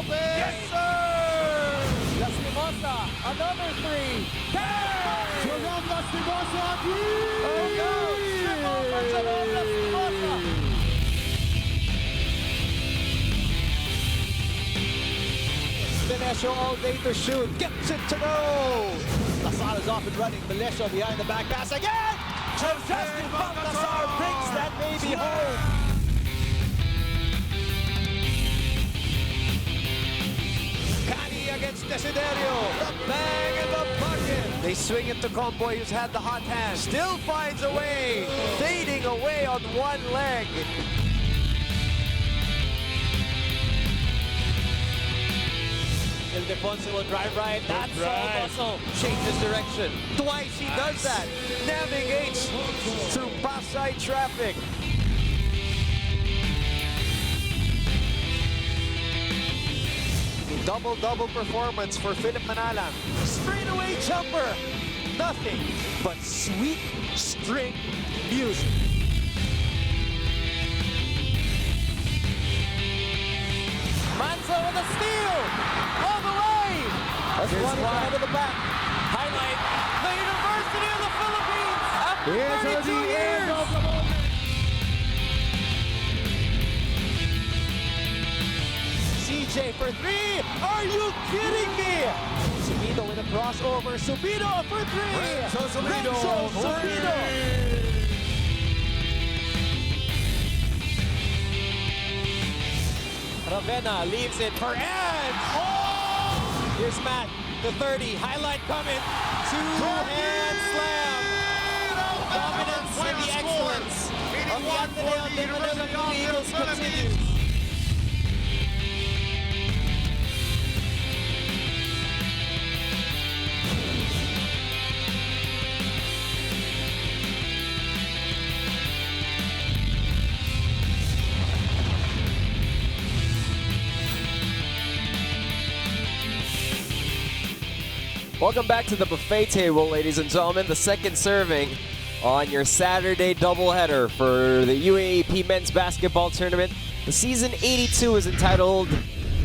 open. Yes, sir. Lastimosa, another three. Jerome Lastimosa, three. Oh, no. Triple for Jerome Lastimosa. Melesio all day to shoot. Gets it to go. Lasal is off and running. Melesio behind the back pass again. Justin Baltasar brings that baby home. Cani against Desiderio. The bang in the bucket. They swing it to Comboy, who's had the hot hand. Still finds a way. Fading away on one leg. Ildefonso will drive right. That's all muscle. Changes direction. Twice he does that. Navigates through Pasay traffic. Double performance for Philip Manalang. Straightaway jumper. Nothing but sweet string music. Manzo with a steal! All the way! That's one out of the back. Highlight, the University of the Philippines after 32 years! CJ for three! Are you kidding me? Subido with a crossover. Subido for three! Renzo Subido! Ravenna leaves it for Edge. Oh! Here's Matt, the 30. Highlight coming. Two-hand slam. Dominance and the excellence of the Ateneo de Manila Eagles continues. Welcome back to the buffet table, ladies and gentlemen. The second serving on your Saturday doubleheader for the UAAP Men's Basketball Tournament. The season 82 is entitled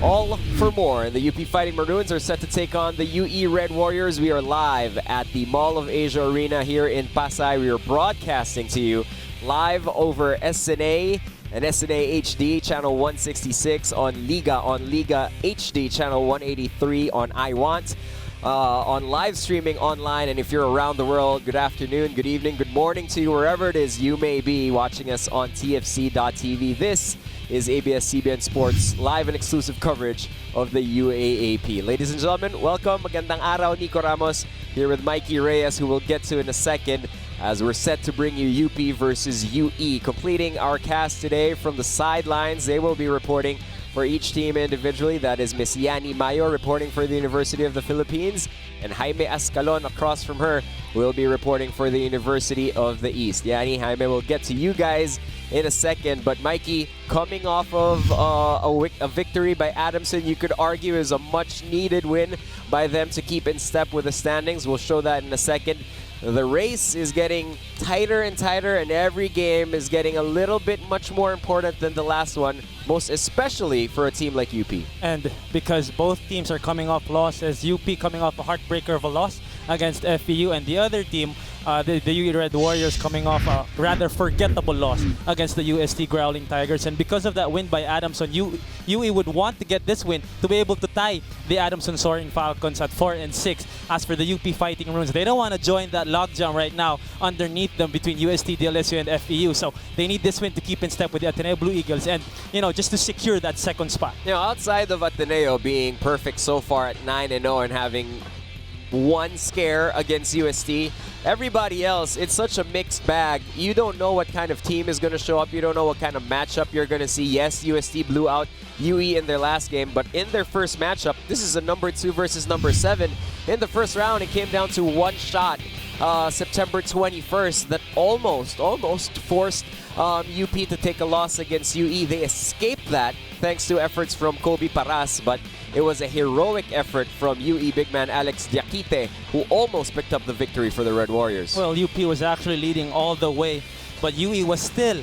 All for More. And the UP Fighting Maroons are set to take on the UE Red Warriors. We are live at the Mall of Asia Arena here in Pasay. We are broadcasting to you live over SNA and SNA HD channel 166 on Liga HD channel 183 on iWant. On live streaming online, and if you're around the world, good afternoon, good evening, good morning to you wherever it is you may be watching us on TFC.tv. This is ABS-CBN Sports live and exclusive coverage of the UAAP. Ladies and gentlemen, welcome. Magandang araw, Nico Ramos here with Mikey Reyes, who we'll get to in a second as we're set to bring you UP versus UE. Completing our cast today from the sidelines, they will be reporting for each team individually. That is Miss Yani Mayo reporting for the University of the Philippines, and Jaime Ascalon across from her will be reporting for the University of the East. Yani, Jaime, will get to you guys in a second, but Mikey, coming off of a victory by Adamson, you could argue is a much needed win by them to keep in step with the standings. We'll show that in a second. The race is getting tighter and tighter, and every game is getting a little bit much more important than the last one, most especially for a team like UP. And because both teams are coming off losses, UP coming off a heartbreaker of a loss against FEU, and the other team, the UE Red Warriors, coming off a rather forgettable loss against the UST Growling Tigers. And because of that win by Adamson, UE would want to get this win to be able to tie the Adamson Soaring Falcons at 4-6. As for the UP Fighting Maroons, they don't want to join that logjam right now underneath them between UST, DLSU, and FEU. So they need this win to keep in step with the Ateneo Blue Eagles and, just to secure that second spot. Outside of Ateneo being perfect so far at 9-0 and having one scare against UST, everybody else, it's such a mixed bag. You don't know what kind of team is going to show up. You don't know what kind of matchup you're going to see. Yes, UST blew out UE in their last game, but in their first matchup, this is a number 2 versus number 7. In the first round, it came down to one shot, September 21st, that almost forced UP to take a loss against UE. They escaped that thanks to efforts from Kobe Paras, but it was a heroic effort from UE big man Alex Diakite, who almost picked up the victory for the Red Warriors. Well, UP was actually leading all the way, but UE was still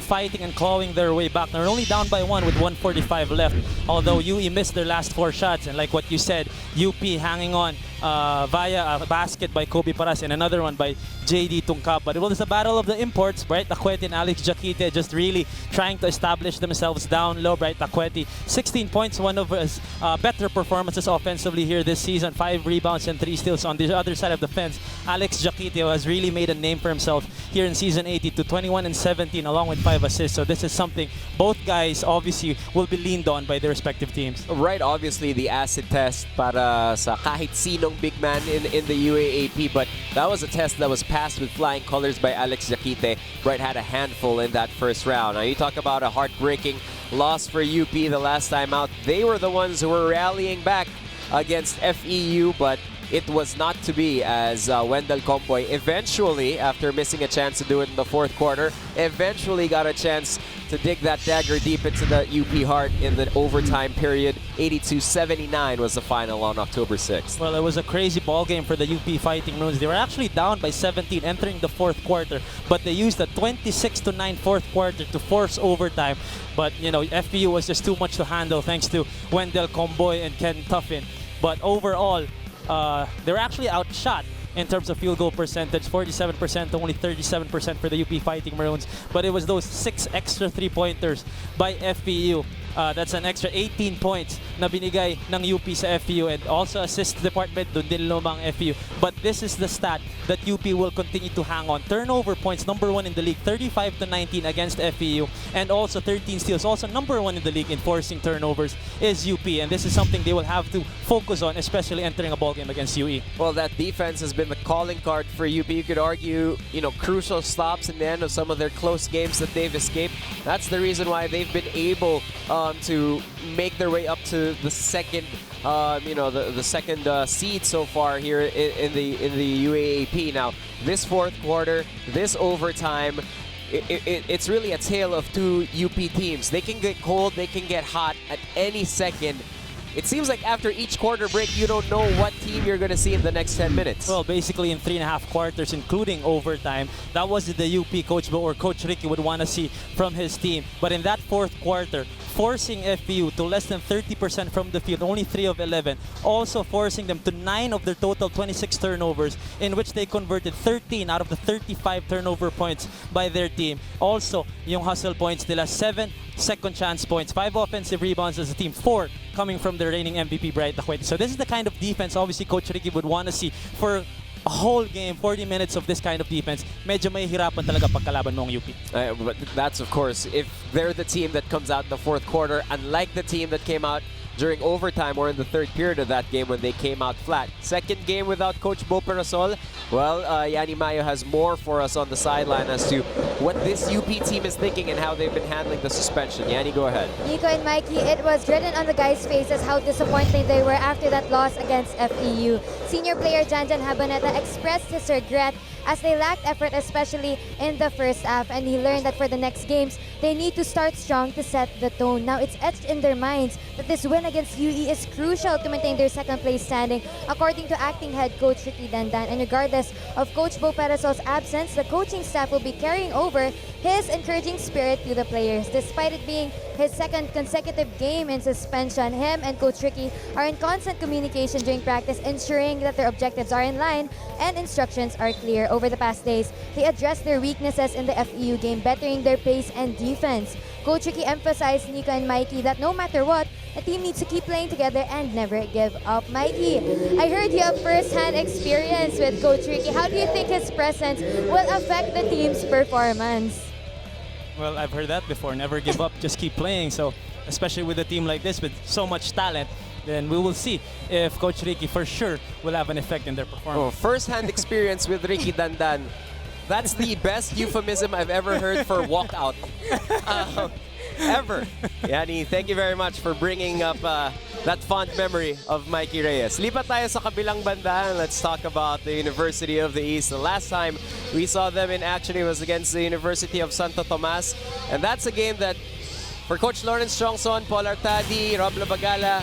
fighting and clawing their way back. They're only down by 1 with 1:45 left, although UE missed their last 4 shots. And like what you said, UP hanging on via a basket by Kobe Paras and another one by JD Tungkap. But it was a battle of the imports. Bright Taqueti and Alex Jaquite just really trying to establish themselves down low. Bright Taqueti, 16 points, one of his better performances offensively here this season. 5 rebounds and 3 steals. On the other side of the fence, Alex Jaquite has really made a name for himself here in Season 80 to 21 and 17 along with 5 assists. So this is something both guys obviously will be leaned on by their respective teams. Right, obviously the acid test para sa kahit sinong big man in the UAAP, but that was a test that was passed with flying colors by Alex Jaquite. Bright had a handful in that first round. Now you talk about a heartbreaking loss for UP the last time out. They were the ones who were rallying back against FEU, but it was not to be as Wendell Comboy eventually, after missing a chance to do it in the fourth quarter, eventually got a chance to dig that dagger deep into the UP heart in the overtime period. 82-79 was the final on October 6th. Well, it was a crazy ball game for the UP Fighting Maroons. They were actually down by 17 entering the fourth quarter, but they used a 26-9 fourth quarter to force overtime. But, FPU was just too much to handle thanks to Wendell Comboy and Ken Tuffin. But overall, they were actually outshot in terms of field goal percentage, 47% to only 37% for the UP Fighting Maroons. But it was those 6 extra 3-pointers by FPU. That's an extra 18 points na binigay ng UP sa FPU, and also assist department dun din lumang FPU. But this is the stat that UP will continue to hang on. Turnover points, #1 in the league, 35-19 against FPU, and also 13 steals. Also #1 in the league in forcing turnovers is UP, and this is something they will have to focus on, especially entering a ball game against UE. Well, that defense has been the calling card for UP. You could argue, crucial stops in the end of some of their close games that they've escaped. That's the reason why they've been able to make their way up to the second, the second seed so far here in the UAAP. Now, this fourth quarter, this overtime, it's really a tale of 2 UP teams. They can get cold, they can get hot at any second. It seems like after each quarter break, you don't know what team you're going to see in the next 10 minutes. Well, basically in 3.5 quarters, including overtime, that was the UP coach or Coach Ricky would want to see from his team. But in that fourth quarter, forcing FPU to less than 30% from the field, only 3 of 11, also forcing them to 9 of their total 26 turnovers, in which they converted 13 out of the 35 turnover points by their team. Also, yung hustle points nila, 7 second chance points, 5 offensive rebounds as a team, 4 coming from the reigning MVP Bright Taqueti. So this is the kind of defense obviously Coach Ricky would want to see for a whole game, 40 minutes of this kind of defense. Medyo mahihirapan talaga pagkalaban mo ang UP. But that's, of course, if they're the team that comes out in the fourth quarter, unlike the team that came out during overtime or in the third period of that game when they came out flat. Second game without Coach Bo Parasol. Well, Yanni Mayo has more for us on the sideline as to what this UP team is thinking and how they've been handling the suspension. Yanni, go ahead. Nico and Mikey, it was written on the guys' faces how disappointed they were after that loss against FEU. Senior player Janjan Habaneta expressed his regret as they lacked effort, especially in the first half, and he learned that for the next games, they need to start strong to set the tone. Now, it's etched in their minds that this win against UE is crucial to maintain their second place standing, according to acting head coach Ricky Dandan. And regardless of Coach Bo Parasol's absence, the coaching staff will be carrying over his encouraging spirit to the players. Despite it being his second consecutive game in suspension, him and Coach Ricky are in constant communication during practice, ensuring that their objectives are in line and instructions are clear. Over the past days, they addressed their weaknesses in the FEU game, bettering their pace and defense. Coach Ricky emphasized, Nico and Mikey, that no matter what, the team needs to keep playing together and never give up. Mikey, I heard you have first-hand experience with Coach Ricky. How do you think his presence will affect the team's performance? Well, I've heard that before. Never give up, just keep playing. So, especially with a team like this with so much talent, then we will see if Coach Ricky for sure will have an effect in their performance. Oh, first-hand experience with Ricky Dandan. That's the best euphemism I've ever heard for walkout. Ever. Yanni, thank you very much for bringing up that fond memory of Mikey Reyes. Lipat tayo sa kabilang banda and let's talk about the University of the East. The last time we saw them in action, it was against the University of Santo Tomas. And that's a game that, for Coach Lawrence Chongson, Paul Artadi, Rob Labagala,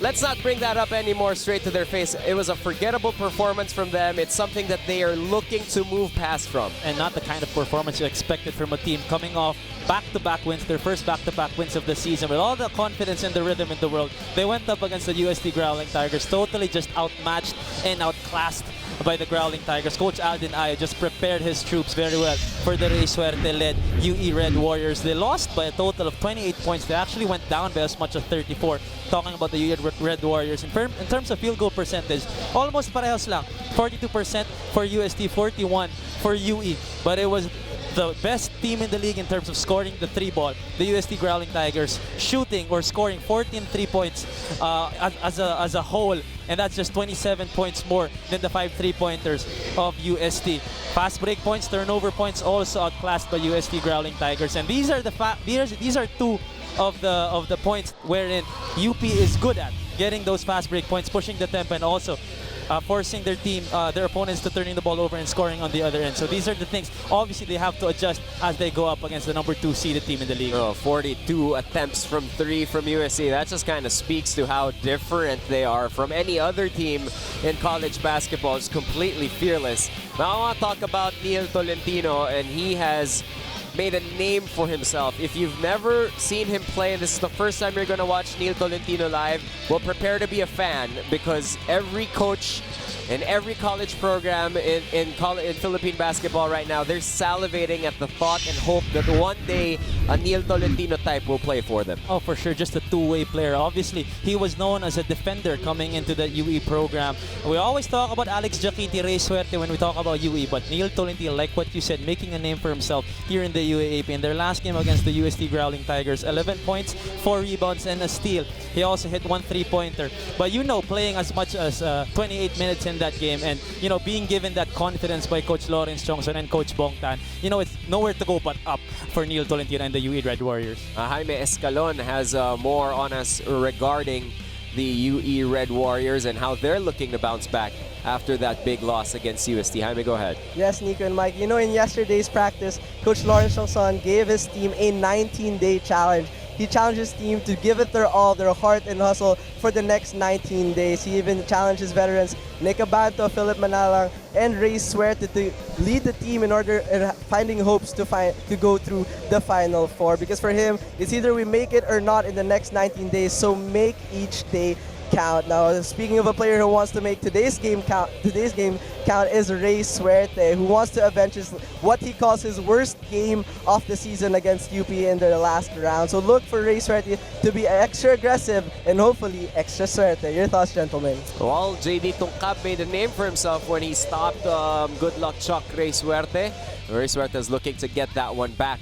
let's not bring that up anymore straight to their face. It was a forgettable performance from them. It's something that they are looking to move past from. And not the kind of performance you expected from a team coming off back-to-back wins, their first back-to-back wins of the season. With all the confidence and the rhythm in the world, they went up against the UST Growling Tigers, totally just outmatched and outclassed by the Growling Tigers. Coach Alden Ayo just prepared his troops very well for the Rey Suerte-led UE Red Warriors. They lost by a total of 28 points. They actually went down by as much as 34. Talking about the UE Red Warriors, in terms of field goal percentage, almost parehas lang. 42% for UST, 41 for UE. But it was the best team in the league in terms of scoring the 3-ball. The UST Growling Tigers shooting or scoring 14 3-points as a whole, and that's just 27 points more than the 5 3-pointers of UST. Fast break points, turnover points also outclassed by UST Growling Tigers, and these are these are two of the points wherein UP is good at getting those fast break points, pushing the tempo, and also forcing their opponents to turning the ball over and scoring on the other end. So these are the things, obviously, they have to adjust as they go up against the number 2 seeded team in the league. 42 attempts from 3 from USC. That just kind of speaks to how different they are from any other team in college basketball. It's completely fearless. Now I want to talk about Neil Tolentino, and he has made a name for himself. If you've never seen him play, this is the first time you're going to watch Neil Tolentino live, well, prepare to be a fan, because every coach in every college program in Philippine basketball right now, they're salivating at the thought and hope that one day a Neil Tolentino type will play for them. Oh, for sure, just a two-way player. Obviously, he was known as a defender coming into the UE program. We always talk about Alex Jaquiti, Rey Suerte when we talk about UE, but Neil Tolentino, like what you said, making a name for himself here in the UAAP. In their last game against the UST Growling Tigers, 11 points, 4 rebounds, and a steal. He also hit 1 3-pointer. But playing as much as 28 minutes in that game, and being given that confidence by Coach Lawrence Chongson and Coach Bongtan, it's nowhere to go but up for Neil Tolentino and the UE Red Warriors. Jaime Escalon has more on us regarding the UE Red Warriors and how they're looking to bounce back after that big loss against UST. Jaime, go ahead. Yes, Nico and Mike. In yesterday's practice, Coach Lawrence Chongson gave his team a 19-day challenge. He challenged his team to give it their all, their heart and hustle for the next 19 days. He even challenged his veterans, Nick Abanto, Philip Manalang, and Rey Suerte to lead the team in order finding hopes to go through the Final Four. Because for him, it's either we make it or not in the next 19 days, so make each day count. Now, speaking of a player who wants to make today's game count is Rey Suerte, who wants to avenge what he calls his worst game of the season against UP in the last round. So look for Rey Suerte to be extra aggressive and hopefully extra suerte. Your thoughts, gentlemen? Well, JD Tungkab made a name for himself when he stopped good luck Chuck Rey Suerte. Rey Suerte is looking to get that one back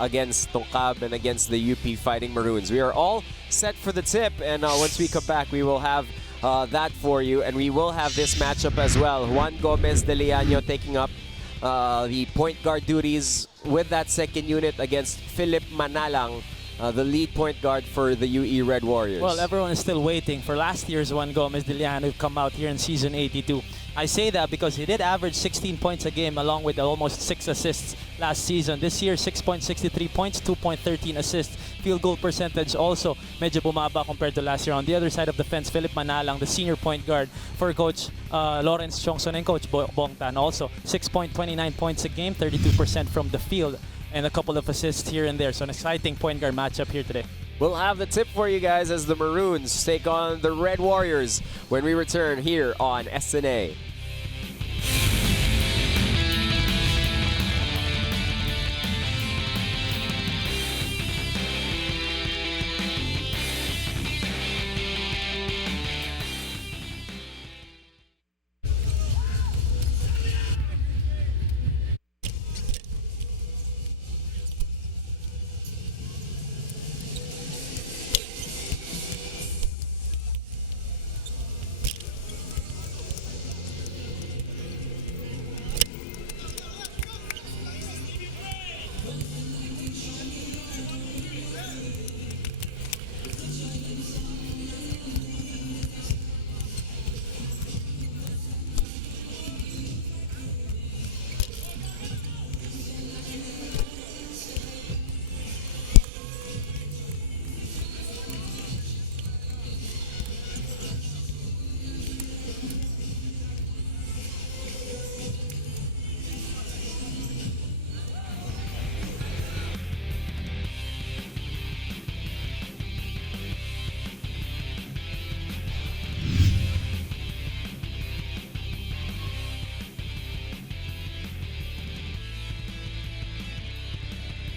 against Tungkab and against the UP Fighting Maroons. We are all set for the tip, and once we come back, we will have that for you, and we will have this matchup as well. Juan Gomez de Leaño taking up the point guard duties with that second unit against Philip Manalang, the lead point guard for the UE Red Warriors. Well, everyone is still waiting for last year's Juan Gomez de Leaño to come out here in Season 82. I say that because he did average 16 points a game along with almost 6 assists last season. This year, 6.63 points, 2.13 assists. Field goal percentage also medyo bumaba compared to last year. On the other side of the fence, Philip Manalang, the senior point guard for Coach Lawrence Chongson and Coach Bongtan, also 6.29 points a game, 32% from the field, and a couple of assists here and there. So an exciting point guard matchup here today. We'll have the tip for you guys as the Maroons take on the Red Warriors when we return here on SNA.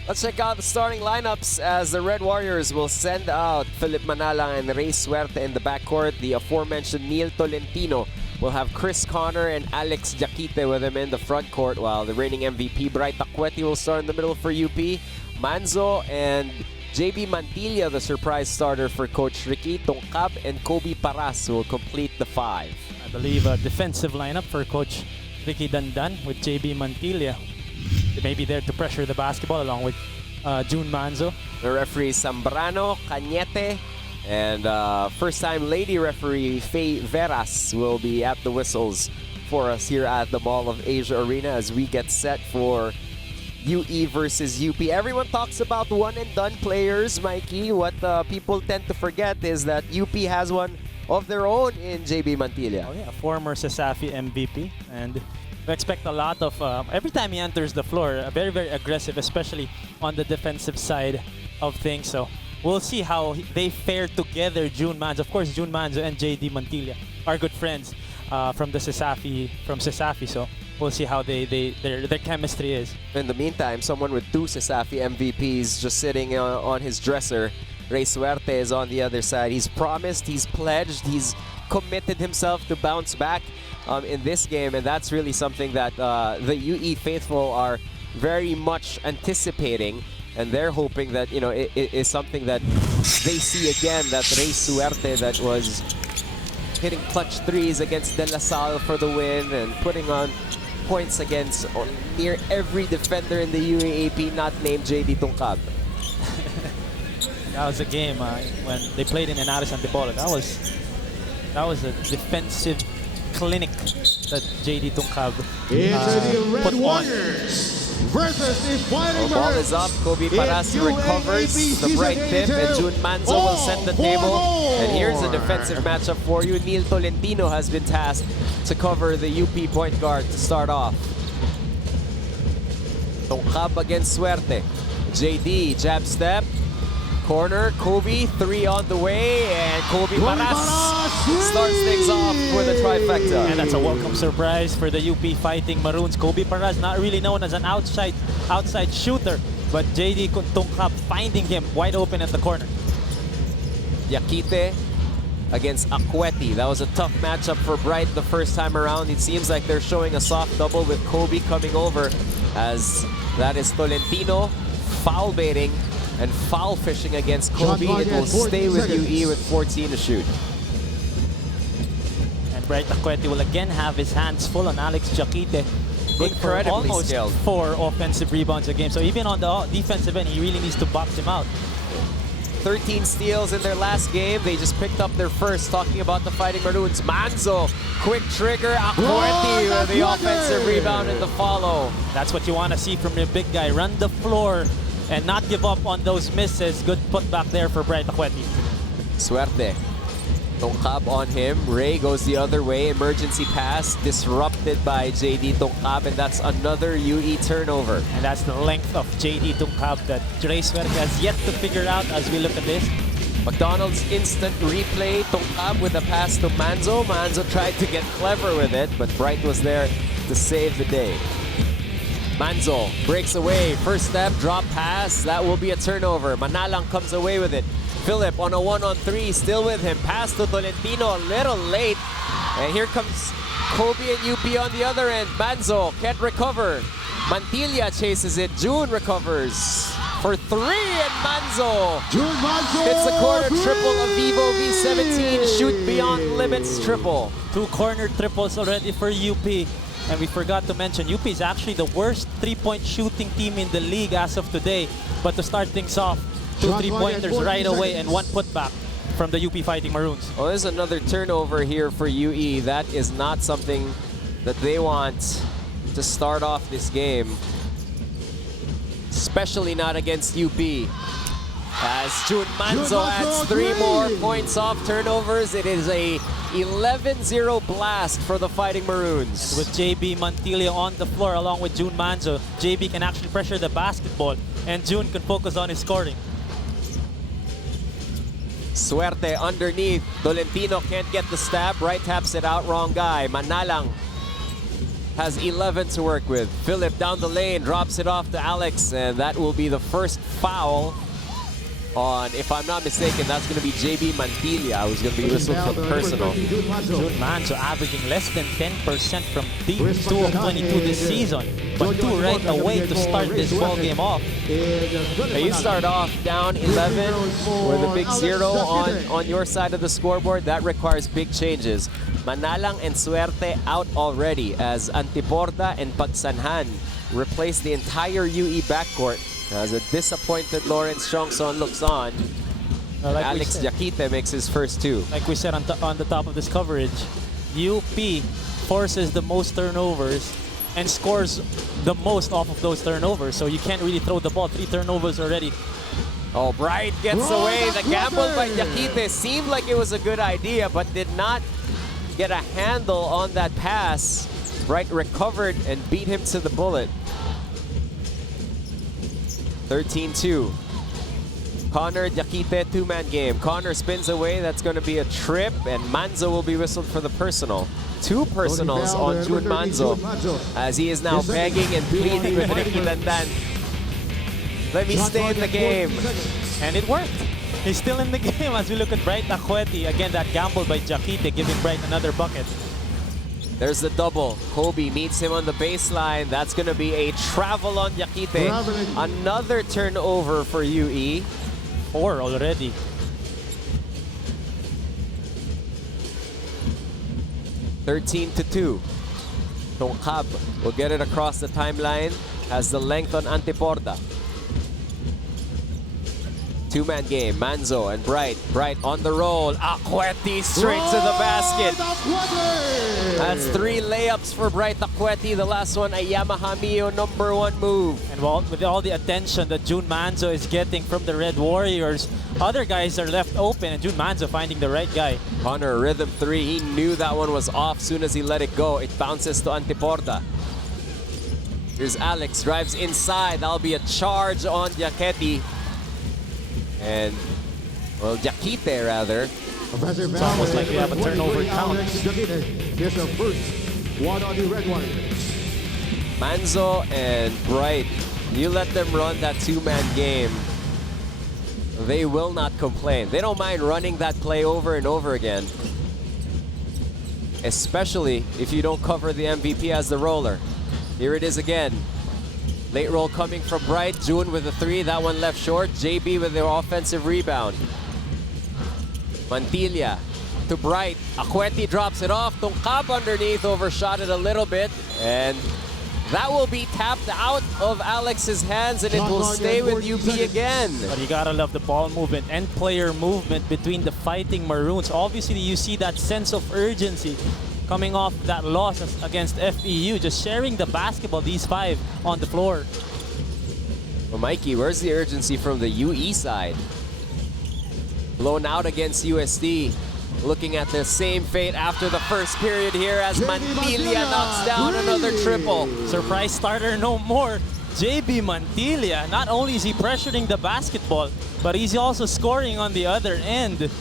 Let's check out the starting lineups as the Red Warriors will send out Philip Manalang and Rey Suerte in the backcourt. The aforementioned Neil Tolentino will have Chris Connor and Alex Jaquite with him in the front court, while the reigning MVP Bright Taqueti will start in the middle for UP. Manzo and JB Mantilla, the surprise starter for Coach Ricky Tongkab, and Kobe Paras will complete the five. I believe a defensive lineup for Coach Ricky Dandan with JB Mantilla. They may be there to pressure the basketball along with June Manzo. The referee Zambrano, Cañete, and first-time lady referee Faye Veras will be at the whistles for us here at the Mall of Asia Arena as we get set for UE versus UP. Everyone talks about one-and-done players, Mikey. What people tend to forget is that UP has one of their own in JB Mantilla. Oh yeah, former Sasafi MVP, and we expect a lot of, every time he enters the floor, very, very aggressive, especially on the defensive side of things. So we'll see how they fare together, June Manzo. Of course, June Manzo and JD Mantilla are good friends from Sasafi. So we'll see how their chemistry is. In the meantime, someone with two Sasafi MVPs just sitting on his dresser. Rey Suerte is on the other side. He's promised, he's pledged, he's committed himself to bounce back in this game, and that's really something that the UE faithful are very much anticipating, and they're hoping that it is something that they see again, that Rey Suerte that was hitting clutch threes against De La Salle for the win and putting on points against near every defender in the UAAP not named JD Tongkab. That was a game when they played in Henares Antipolo. That was a defensive clinic that JD Tongkab put on. The ball is up. Kobe Paras recovers the bright tip, and June Manzo will set the table. And here's a defensive matchup for you. Neil Tolentino has been tasked to cover the UP point guard to start off. Tongkab against Suerte. JD, jab step. Corner, Kobe, three on the way, and Kobe Paras starts things off for the trifecta. And that's a welcome surprise for the UP Fighting Maroons. Kobe Paras, not really known as an outside shooter, but JD Tongkab finding him wide open at the corner. Jaquite against Aqueti. That was a tough matchup for Bright the first time around. It seems like they're showing a soft double with Kobe coming over, as that is Tolentino foul baiting and foul fishing against Kobe. It will stay with UE with 14 to shoot. And Bright Taqueti will again have his hands full on Alex Jaquite. Incredibly almost skilled. 4 offensive rebounds a game. So even on the defensive end, he really needs to box him out. 13 steals in their last game. They just picked up their first. Talking about the Fighting Maroons, Manzo, quick trigger, Aqueti with the offensive rebound and the follow. That's what you want to see from your big guy. Run the floor and not give up on those misses. Good put back there for Bright Taqueti. Suerte. Tongkab on him. Ray goes the other way. Emergency pass disrupted by JD Tongkab, and that's another UE turnover. And that's the length of JD Tongkab that Rey Suerte has yet to figure out as we look at this. McDonald's instant replay. Tongkab with a pass to Manzo. Manzo tried to get clever with it, but Bright was there to save the day. Manzo breaks away. First step, drop pass. That will be a turnover. Manalang comes away with it. Philip on a 1-on-3, still with him. Pass to Tolentino, a little late. And here comes Kobe and UP on the other end. Manzo can't recover. Mantilla chases it. June recovers for 3, and Manzo hits the corner triple. A Vivo V17 shoot beyond limits triple. 2 corner triples already for UP. And we forgot to mention, UP is actually the worst three-point shooting team in the league as of today. But to start things off, 2 three-pointers right away and 1 putback from the UP Fighting Maroons. Oh, there's another turnover here for UE. That is not something that they want to start off this game, especially not against UP. As June Manzo adds 3 more points off turnovers, it is a 11-0 blast for the Fighting Maroons. With JB Mantilla on the floor along with June Manzo, JB can actually pressure the basketball and June can focus on his scoring. Suerte underneath. Tolentino can't get the stab. Right taps it out. Wrong guy. Manalang has 11 to work with. Philip down the lane, drops it off to Alex, and that will be the first foul on, if I'm not mistaken, that's going to be JB Mantilla, who's going to be whistled for the personal. June Manzo averaging less than 10% from deep, 2 of 22 this season, but 2 right away to start this ball game off. Now you start off down 11 with a big 0 on your side of the scoreboard. That requires big changes. Manalang and Suerte out already as Antiporda and Pagsanhan replace the entire UE backcourt. As a disappointed Lawrence Chongson looks on, Like Alex Jaquite makes his first 2. Like we said on the top of this coverage, UP forces the most turnovers and scores the most off of those turnovers. So you can't really throw the ball. 3 turnovers already. Oh, Bright gets away. The gamble by Jaquite seemed like it was a good idea, but did not get a handle on that pass. Bright recovered and beat him to the bullet. 13-2. Connor, Jaquite, 2-man game. Connor spins away. That's going to be a trip, and Manzo will be whistled for the personal. 2 personals on June Manzo, as he is now begging and pleading with Ricky Landan. Let me stay in the game. And it worked. He's still in the game as we look at Bright Acueti. Again, that gamble by Jaquite giving Bright another bucket. There's the double. Kobe meets him on the baseline. That's going to be a travel on Jaquite. Another turnover for UE. 4 already. (13-2). Tongkab will get it across the timeline. Has the length on Antiporda. 2-man game. Manzo and Bright. Bright on the roll. Acueti straight to the basket. That's 3 layups for Bright Acueti. The last one, a Yamaha Mio #1 move. And with all the attention that June Manzo is getting from the Red Warriors, other guys are left open, and June Manzo finding the right guy. Connor, rhythm 3. He knew that one was off soon as he let it go. It bounces to Antiporda. Here's Alex, drives inside. That'll be a charge on Jaquete. And, well, Jaquite rather. It's almost like we have a turnover count. Here's the first one on the Red Warriors. Manzo and Bright, you let them run that 2-man game, they will not complain. They don't mind running that play over and over again. Especially if you don't cover the MVP as the roller. Here it is again. Late roll coming from Bright. June with a 3. That one left short. JB with the offensive rebound. Mantilla to Bright. Acueti drops it off. Tongkab underneath. Overshot it a little bit. And that will be tapped out of Alex's hands, and it will stay with UP again. But you gotta love the ball movement and player movement between the Fighting Maroons. Obviously, you see that sense of urgency coming off that loss against FEU, just sharing the basketball, these 5 on the floor. Well, Mikey, where's the urgency from the UE side? Blown out against USD. Looking at the same fate after the first period here as Mantilla knocks down another triple. Surprise starter no more. JB Mantilla, not only is he pressuring the basketball, but he's also scoring on the other end.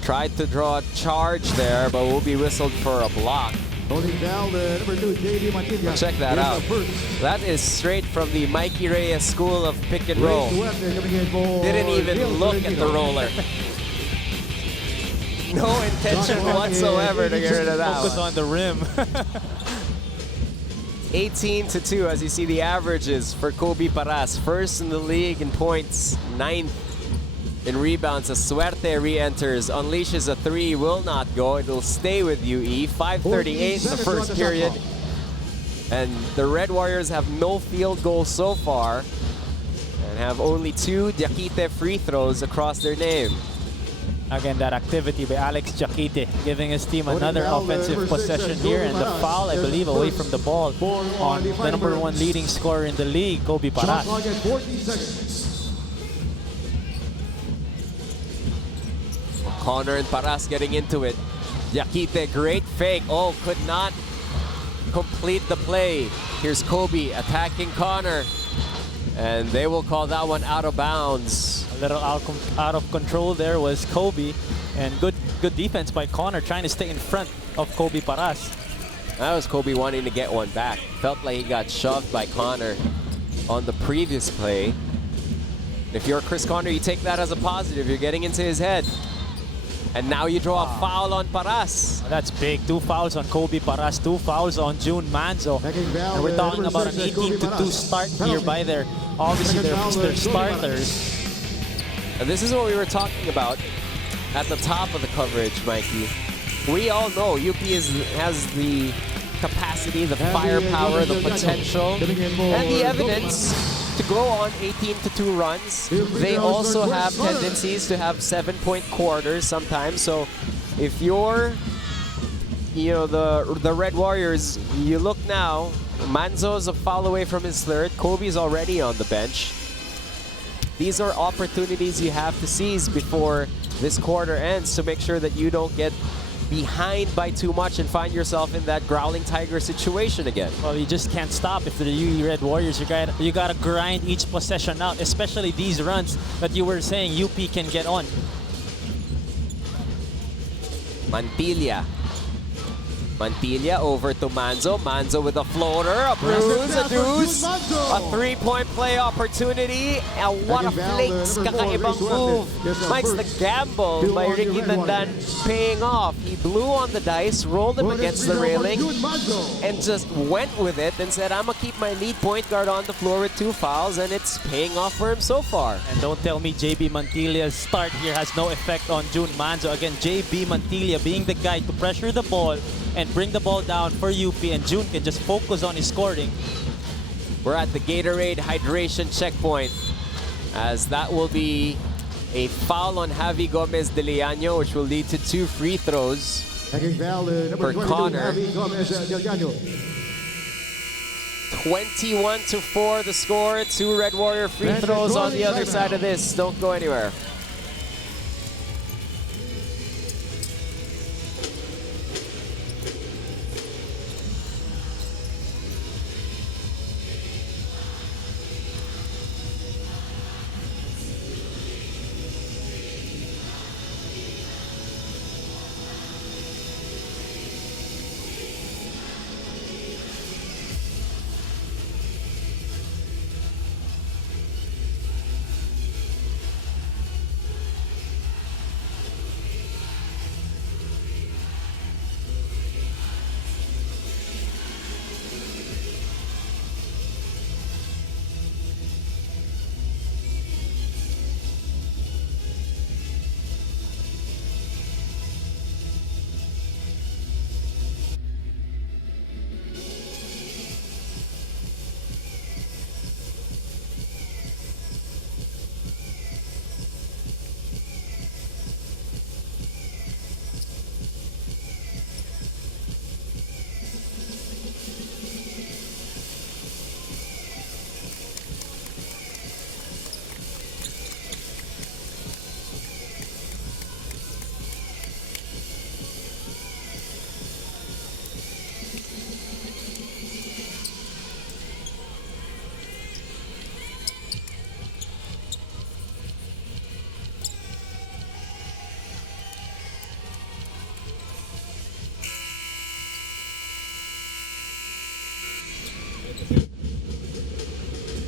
Tried to draw a charge there, but will be whistled for a block. Holding down the number 2, JB Mantilla. Check that out. That is straight from the Mikey Reyes school of pick and roll. Didn't even look at the roller. No intention whatsoever to get rid of that Focus one. on the rim. 18-2 as you see the averages for Kobe Paras. First in the league in points, 9th in rebounds as Suerte re-enters, unleashes a 3, will not go. It will stay with UE. 5:38 in the first period. And the Red Warriors have no field goals so far and have only 2 Jaquite free throws across their name. Again, that activity by Alex Jaquite giving his team another offensive possession here, and the foul, I believe, away from the ball on the #1 leading scorer in the league, Kobe Paras. Connor and Paras getting into it. Jaquite, great fake. Oh, could not complete the play. Here's Kobe attacking Connor. And they will call that one out of bounds. A little out of control there was Kobe. And good defense by Connor trying to stay in front of Kobe Paras. That was Kobe wanting to get one back. Felt like he got shoved by Connor on the previous play. If you're Chris Connor, you take that as a positive. You're getting into his head. And now you draw a foul on Paras. That's big. 2 fouls on Kobe Paras, 2 fouls on June Manzo. And we're talking about an 18-2 start here by their, obviously their starters. And this is what we were talking about at the top of the coverage, Mikey. We all know UP has the capacity, the firepower, the potential, and the evidence to go on 18-2 runs. They also have tendencies to have 7-point quarters sometimes. So if you're, the Red Warriors, you look now, Manzo's a foul away from his third. Kobe's already on the bench. These are opportunities you have to seize before this quarter ends to make sure that you don't get behind by too much and find yourself in that growling tiger situation again. Well, you just can't stop if the UE Red Warriors. You gotta grind each possession out, especially these runs that you were saying UP can get on. Mantilla over to Manzo. Manzo with a floater, a bruise, a deuce, a 3-point play opportunity. And what a flakes, kakaibang move. Mike's the gamble by Ricky Dandan paying off. He blew on the dice, rolled him against the railing, and just went with it and said, I'm going to keep my lead point guard on the floor with 2 fouls, and it's paying off for him so far. And don't tell me JB Mantilla's start here has no effect on June Manzo. Again, JB Mantilla being the guy to pressure the ball and bring the ball down for UP, and June can just focus on his scoring. We're at the Gatorade hydration checkpoint, as that will be a foul on Javi Gomez de Leaño, which will lead to 2 free throws for Connor. 21-4 the score. 2 Red Warrior free throws on the other side of this. Don't go anywhere.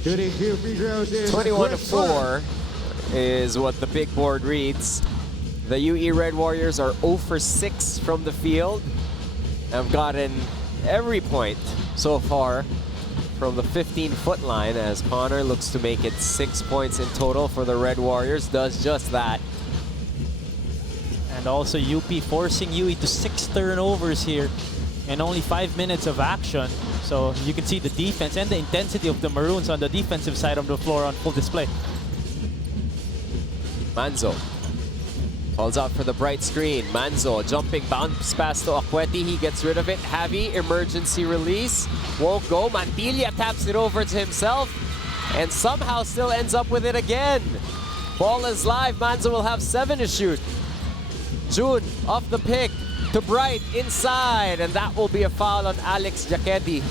Shooting 2 free throws is 21-4 is what the big board reads. The UE Red Warriors are 0 for 6 from the field. Have gotten every point so far from the 15-foot line, as Connor looks to make it 6 points in total for the Red Warriors. Does just that. And also UP forcing UE to 6 turnovers here and only 5 minutes of action. So you can see the defense and the intensity of the Maroons on the defensive side of the floor on full display. Manzo calls out for the bright screen. Manzo jumping bounce pass to Akweti. He gets rid of it. Javi, emergency release. Won't go. Mantilla taps it over to himself and somehow still ends up with it again. Ball is live. Manzo will have 7 to shoot. June off the pick to Bright inside, and that will be a foul on Alex Jaquetti.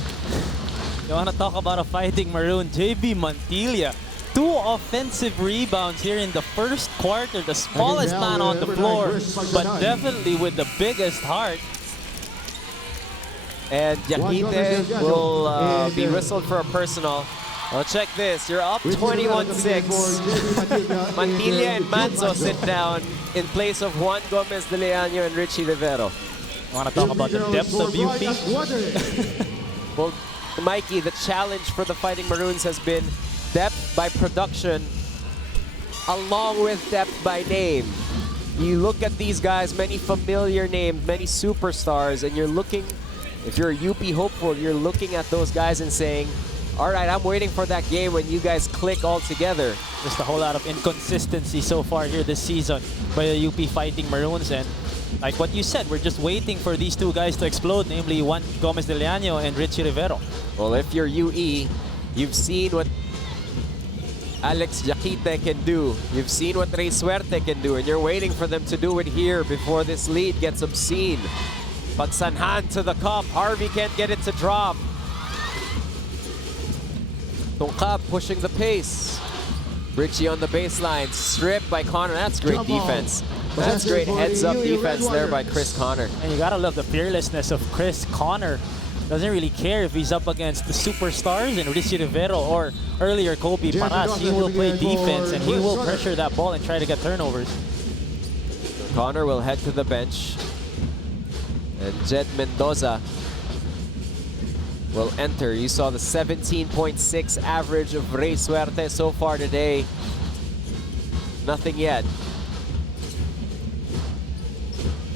You want to talk about a fighting Maroon? JB Mantilla. 2 offensive rebounds here in the first quarter. The smallest man on the floor, but definitely with the biggest heart. And Yakite will be whistled for a personal. Well, check this. You're up 21-6. Mantilla and Manzo sit down in place of Juan Gomez de Leaño and Richie Rivero. Want to talk about the depth of UP? Well, Mikey, the challenge for the Fighting Maroons has been depth by production along with depth by name. You look at these guys, many familiar names, many superstars, and you're looking, if you're a UP hopeful, you're looking at those guys and saying, all right, I'm waiting for that game when you guys click all together. Just a whole lot of inconsistency so far here this season by the UP Fighting Maroons. And like what you said, we're just waiting for these two guys to explode, namely Juan Gomez de Leaño and Richie Rivero. Well, if you're UE, you've seen what Alex Yakite can do. You've seen what Rey Suerte can do, and you're waiting for them to do it here before this lead gets obscene. Pagsanhan to the cup. Harvey can't get it to drop. Tungkab pushing the pace. Richie on the baseline, stripped by Connor. That's great defense. That's great heads-up defense there by Chris Connor. And you gotta love the fearlessness of Chris Connor. Doesn't really care if he's up against the superstars and Richie Rivero or earlier Kobe Paras. He will play defense and he will pressure that ball and try to get turnovers. Connor will head to the bench. And Jed Mendoza will enter. You saw the 17.6 average of Rey Suerte so far today. Nothing yet.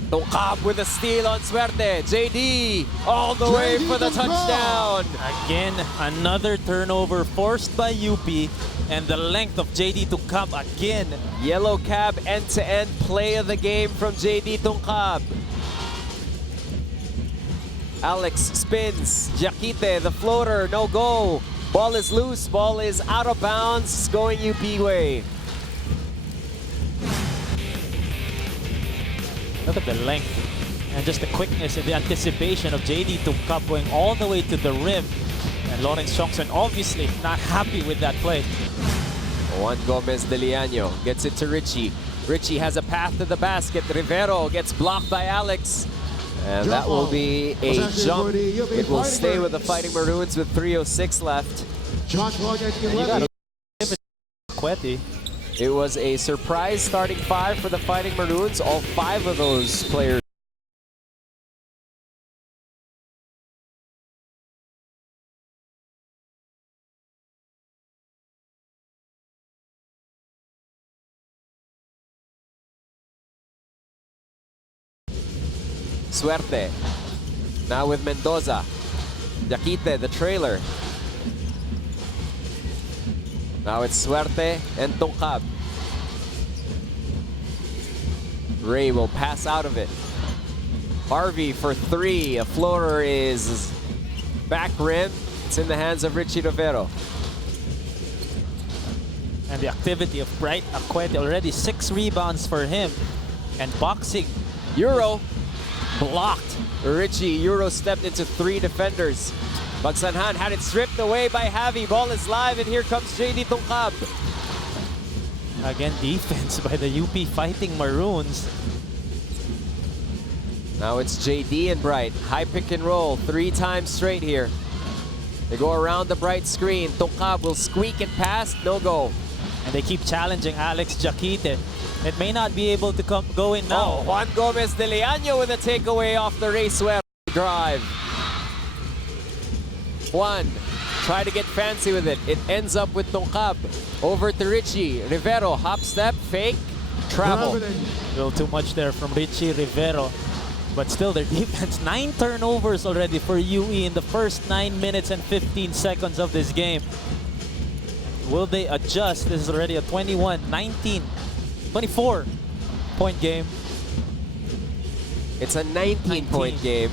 Tungkab with a steal on Suerte. JD all the way for the touchdown. Again, another turnover forced by UP, and the length of JD Tungkab again. Yellow cab end-to-end play of the game from JD Tungkab. Alex spins. Yakite, the floater, no go. Ball is loose, ball is out of bounds, going UP way. Look at the length and just the quickness and the anticipation of JD Tungkab going all the way to the rim. And Lawrence Johnson obviously not happy with that play. Juan Gomez de Leaño gets it to Richie. Richie has a path to the basket. Rivero gets blocked by Alex. And that will be a jump. It will stay with the Fighting Maroons with 3:06 left. And you gotta give it to Quetti. It was a surprise starting five for the Fighting Maroons. All five of those players. Suerte. Now with Mendoza. Yakite, the trailer. Now it's Suerte and Tungkab. Ray will pass out of it. Harvey for three. A floater is back rim. It's in the hands of Richie Rivero. And the activity of Bright Aquete, already 6 rebounds for him. And boxing. Euro. Blocked. Richie Euro stepped into 3 defenders. Pagsanhan had it stripped away by Javi. Ball is live, and here comes JD Tungkab. Again, defense by the UP Fighting Maroons. Now it's JD and Bright. High pick and roll 3 times straight here. They go around the Bright screen. Tungkab will squeak and pass. No go. And they keep challenging Alex Jakite. It may not be able to go in now. Oh, Juan Gomez de Leaño with a takeaway off the Rey Suerte drive. Juan, try to get fancy with it. It ends up with Tungkab. Over to Richie. Rivero, hop step, fake, travel. A little too much there from Richie Rivero. But still, their defense, 9 turnovers already for UE in the first 9 minutes and 15 seconds of this game. Will they adjust? This is already a 24-point game. It's a 19-point game.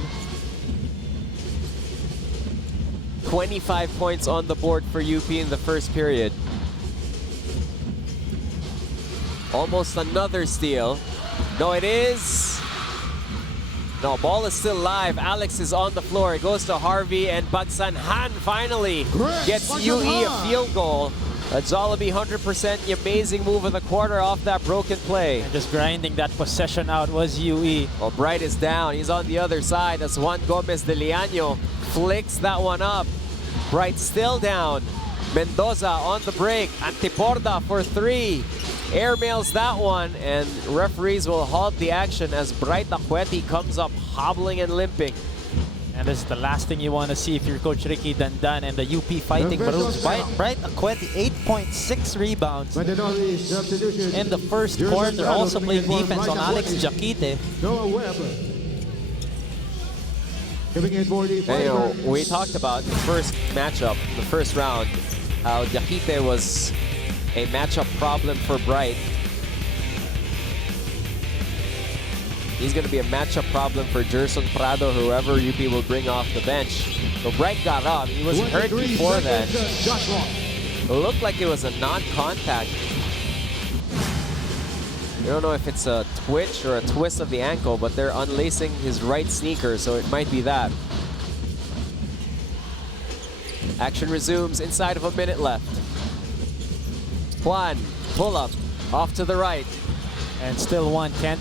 25 points on the board for UP in the first period. Almost another steal. No, it is. No, ball is still live. Alex is on the floor. It goes to Harvey, and Pagsanhan finally gets UE a field goal. A Jollibee 100%, the amazing move of the quarter off that broken play. And just grinding that possession out was UE. Well, Bright is down. He's on the other side as Juan Gomez de Liaño flicks that one up. Bright still down. Mendoza on the break. Antiporda for 3. Airmails that one, and referees will halt the action as Bright Acueti comes up hobbling and limping. And this is the last thing you want to see if you're Coach Ricky Dandan and the UP Fighting Maroons. Bright Acueti, 8.6 rebounds in the first quarter. Also playing defense on Alex Jaquite. And, you know, we talked about the first matchup, the first round, how Jaquite was a matchup problem for Bright. He's going to be a matchup problem for Jerson Prado, whoever UP will bring off the bench. But Bright got up. He was hurt before then. It looked like it was a non-contact. I don't know if it's a twitch or a twist of the ankle, but they're unlacing his right sneaker, so it might be that. Action resumes inside of a minute left. Juan, pull up, off to the right. And still Juan can't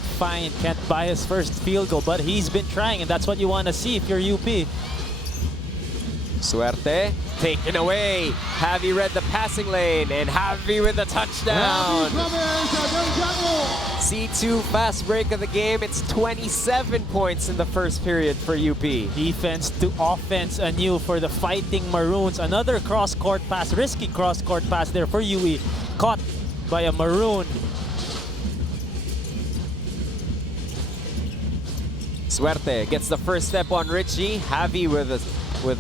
buy his first field goal, but he's been trying, and that's what you want to see if you're UP. Suerte, taken away. Javi read the passing lane, and Javi with the touchdown. C2 fast break of the game. It's 27 points in the first period for UP. Defense to offense anew for the Fighting Maroons. Another cross-court pass, risky cross-court pass there for UE. Caught by a Maroon. Suerte gets the first step on Richie. Javi with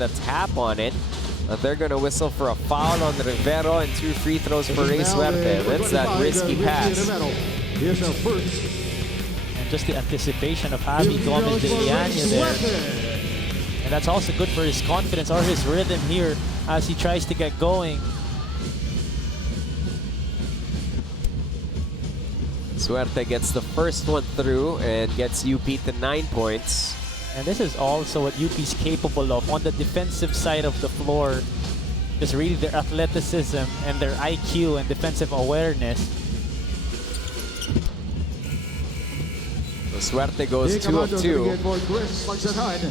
a tap on it. But they're going to whistle for a foul on Rivero and 2 free throws for Ray Suerte. That's that risky pass. And just the anticipation of Javi Gomez de Liaño there. And that's also good for his confidence or his rhythm here as he tries to get going. Suerte gets the first one through and gets UP to 9 points. And this is also what UP's capable of on the defensive side of the floor. Just really their athleticism and their IQ and defensive awareness. So Suerte goes 2 of 2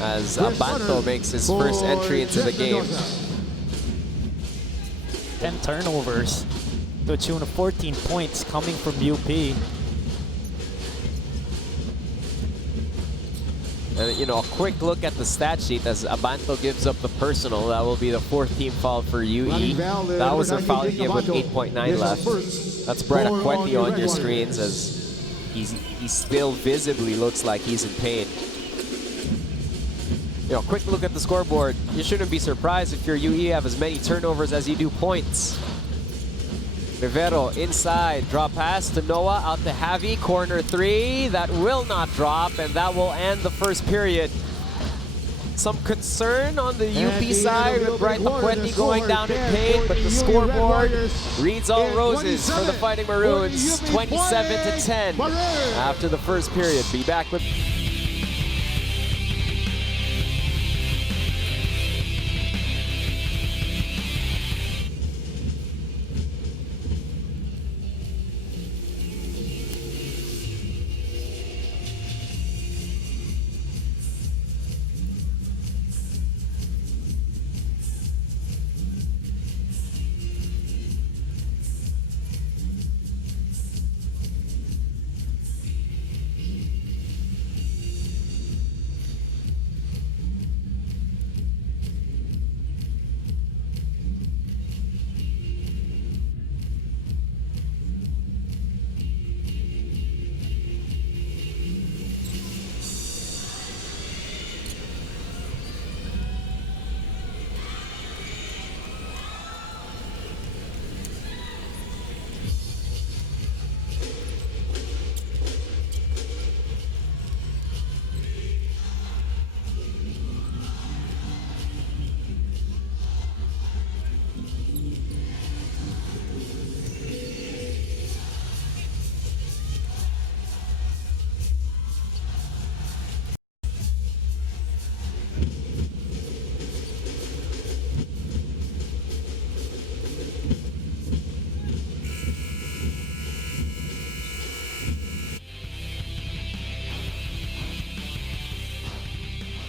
as Abanto makes his first entry into the game. 10 turnovers to a tune of 14 points coming from UP. And, you know, a quick look at the stat sheet as Abanto gives up the personal. That will be the 4th team foul for UE. That was a foul game with 8.9 left. That's Bright Acueti on your screens as he still visibly looks like he's in pain. You know, quick look at the scoreboard. You shouldn't be surprised if your UE have as many turnovers as you do points. Rivero inside, drop pass to Noah, out to Javi, corner 3. That will not drop, and that will end the first period. Some concern on the UP side with Bright Acueti going down in pain, but the scoreboard reads all roses for the Fighting Maroons, 27-10 after the first period. Be back with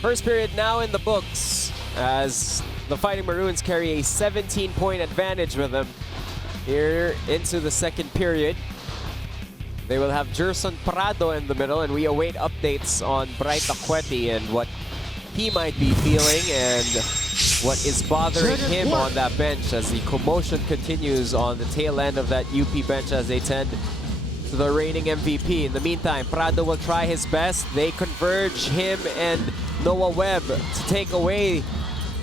First period now in the books as the Fighting Maroons carry a 17-point advantage with them here into the second period. They will have Jerson Prado in the middle, and we await updates on Bright Akweti and what he might be feeling and what is bothering him on that bench as the commotion continues on the tail end of that UP bench as they tend to the reigning MVP. In the meantime, Prado will try his best. They converge, him and Noah Webb, to take away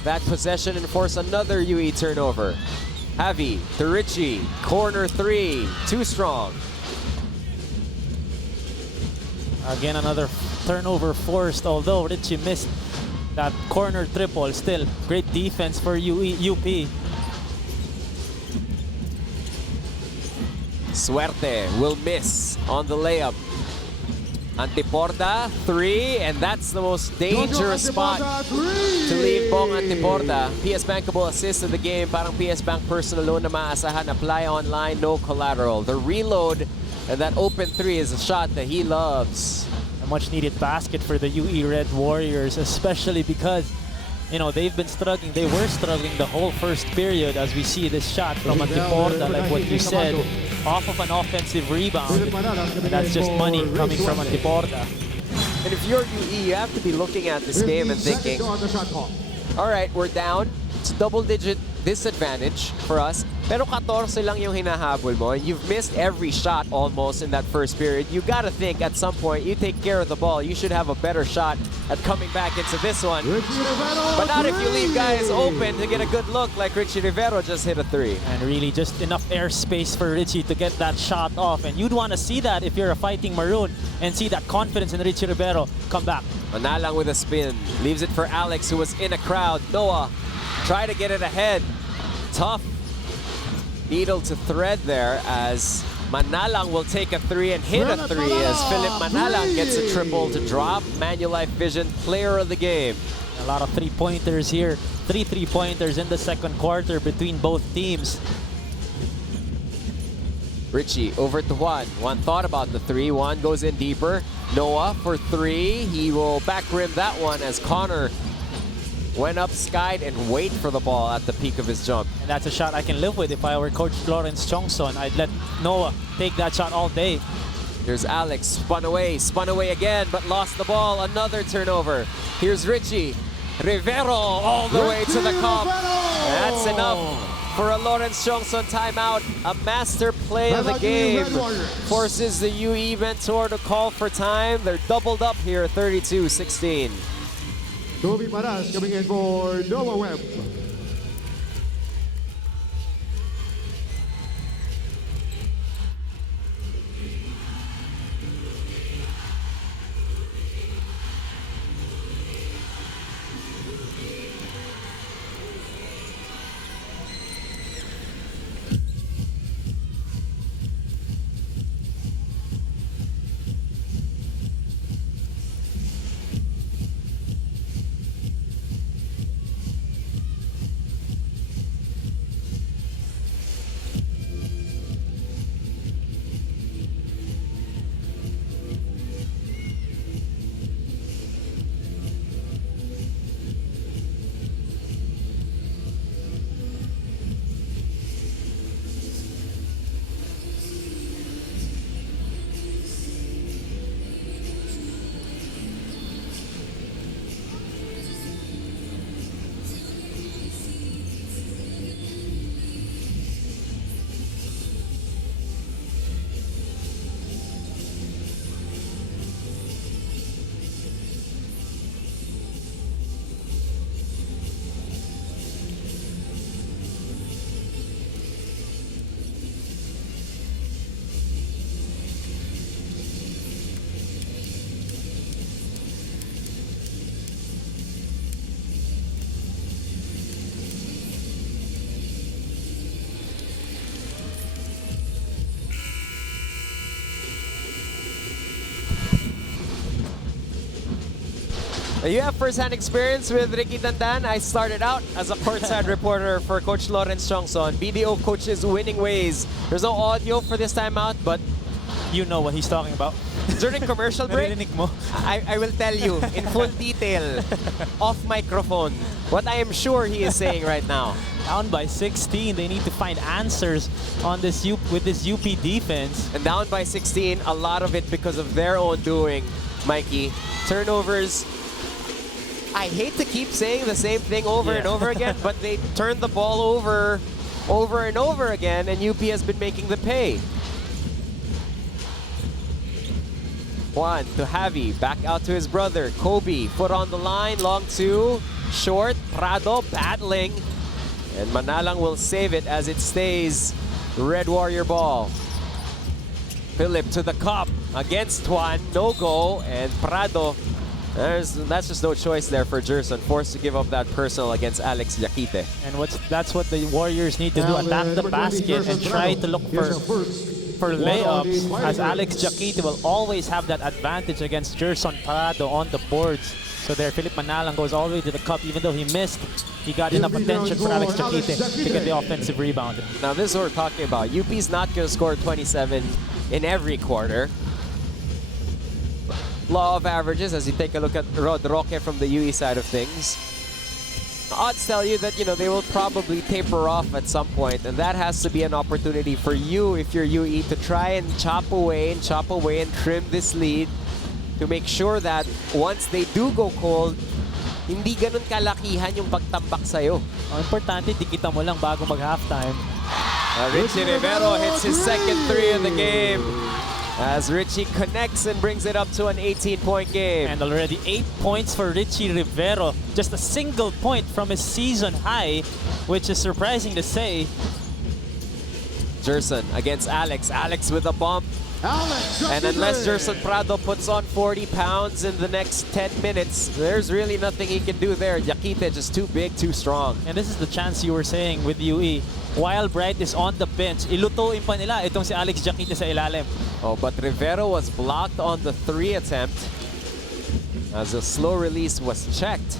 that possession and force another UE turnover. Javi to Richie, corner three, too strong. Again, another turnover forced, although Richie missed that corner triple. Still, great defense for UP. Suerte will miss on the layup. Antiporta, three, and that's the most dangerous spot to leave Bong Antiporta. PS Bankable assist of the game, parang PS Bank personal loan na maasahan, apply online, no collateral. The reload and that open three is a shot that he loves. A much needed basket for the UE Red Warriors, especially because, you know, they've been struggling. They were struggling the whole first period as we see this shot from Antiporta, like what you said, off of an offensive rebound. And that's just money coming from Antiporta. And if you're UE, you have to be looking at this game and thinking, all right, we're down. It's double-digit disadvantage for us. Pero 14 lang yung hinahabol mo. You've missed every shot almost in that first period. You gotta think at some point you take care of the ball. You should have a better shot at coming back into this one. But not if you leave guys open to get a good look like Richie Rivero just hit a three. And really just enough airspace for Richie to get that shot off. And you'd want to see that if you're a Fighting Maroon and see that confidence in Richie Rivero come back. Manalang with a spin. Leaves it for Alex, who was in a crowd. Noah try to get it ahead. Tough needle to thread there as Manalang will take a three and hit a three as Philip Manalang gets a triple to drop. Manulife Vision player of the game. A lot of three-pointers here. 3 3-pointers in the second quarter between both teams. Richie over to Juan. Juan thought about the three. Juan goes in deeper. Noah for three. He will back rim that one as Connor went up, skied, and wait for the ball at the peak of his jump. And that's a shot I can live with if I were Coach Lawrence Chongson. I'd let Noah take that shot all day. Here's Alex, spun away again, but lost the ball. Another turnover. Here's Richie. Rivero all the way to the cup. That's enough for a Lawrence Chongson timeout. A master play of the game forces the UE mentor to call for time. They're doubled up here, 32-16. Toby Paras coming in for Noah Webb. You have first-hand experience with Ricky Dandan. I started out as a courtside reporter for Coach Lawrence Chongson. BDO coaches winning ways. There's no audio for this timeout, but you know what he's talking about. During commercial break, Narinig mo? I will tell you in full detail, off microphone, what I am sure he is saying right now. Down by 16, they need to find answers on this with this UP defense. And down by 16, a lot of it because of their own doing, Mikey. Turnovers. I hate to keep saying the same thing over and over again, but they turned the ball over and over again, and UP has been making them pay. Juan to Javi, back out to his brother. Kobe, foot on the line, long two, short. Prado battling, and Manalang will save it as it stays Red Warrior ball. Philip to the cup against Juan, no go, and Prado. That's just no choice there for Gerson, forced to give up that personal against Alex Yaquite. And that's what the Warriors need to do, attack the basket and try to look for layups, as Alex Yaquite will always have that advantage against Gerson Prado on the boards. So there, Philip Manalang goes all the way to the cup. Even though he missed, he got enough attention for Alex Yaquite to get the offensive rebound. Now this is what we're talking about. UP's not going to score 27 in every quarter. Law of averages, as you take a look at Rod Roque from the UE side of things. Odds tell you that, they will probably taper off at some point, and that has to be an opportunity for you, if you're UE, to try and chop away and trim this lead to make sure that once they do go cold, hindi ganun kalakihan yung pagtambak sa'yo. Ang importante, dikita mo lang bago mag-halftime. Richie Rivero hits his second three of the game, as Richie connects and brings it up to an 18-point game. And already 8 points for Richie Rivero. Just a single point from his season high, which is surprising to say. Gerson against Alex. Alex with a bump. And unless Gerson Prado puts on 40 pounds in the next 10 minutes, there's really nothing he can do there. Yaquite just too big, too strong. And this is the chance you were saying with UE. While Bright is on the bench, ilutuin pa nila itong si Alex Yaquite sa ilalim. Oh, but Rivero was blocked on the 3 attempt as a slow release was checked.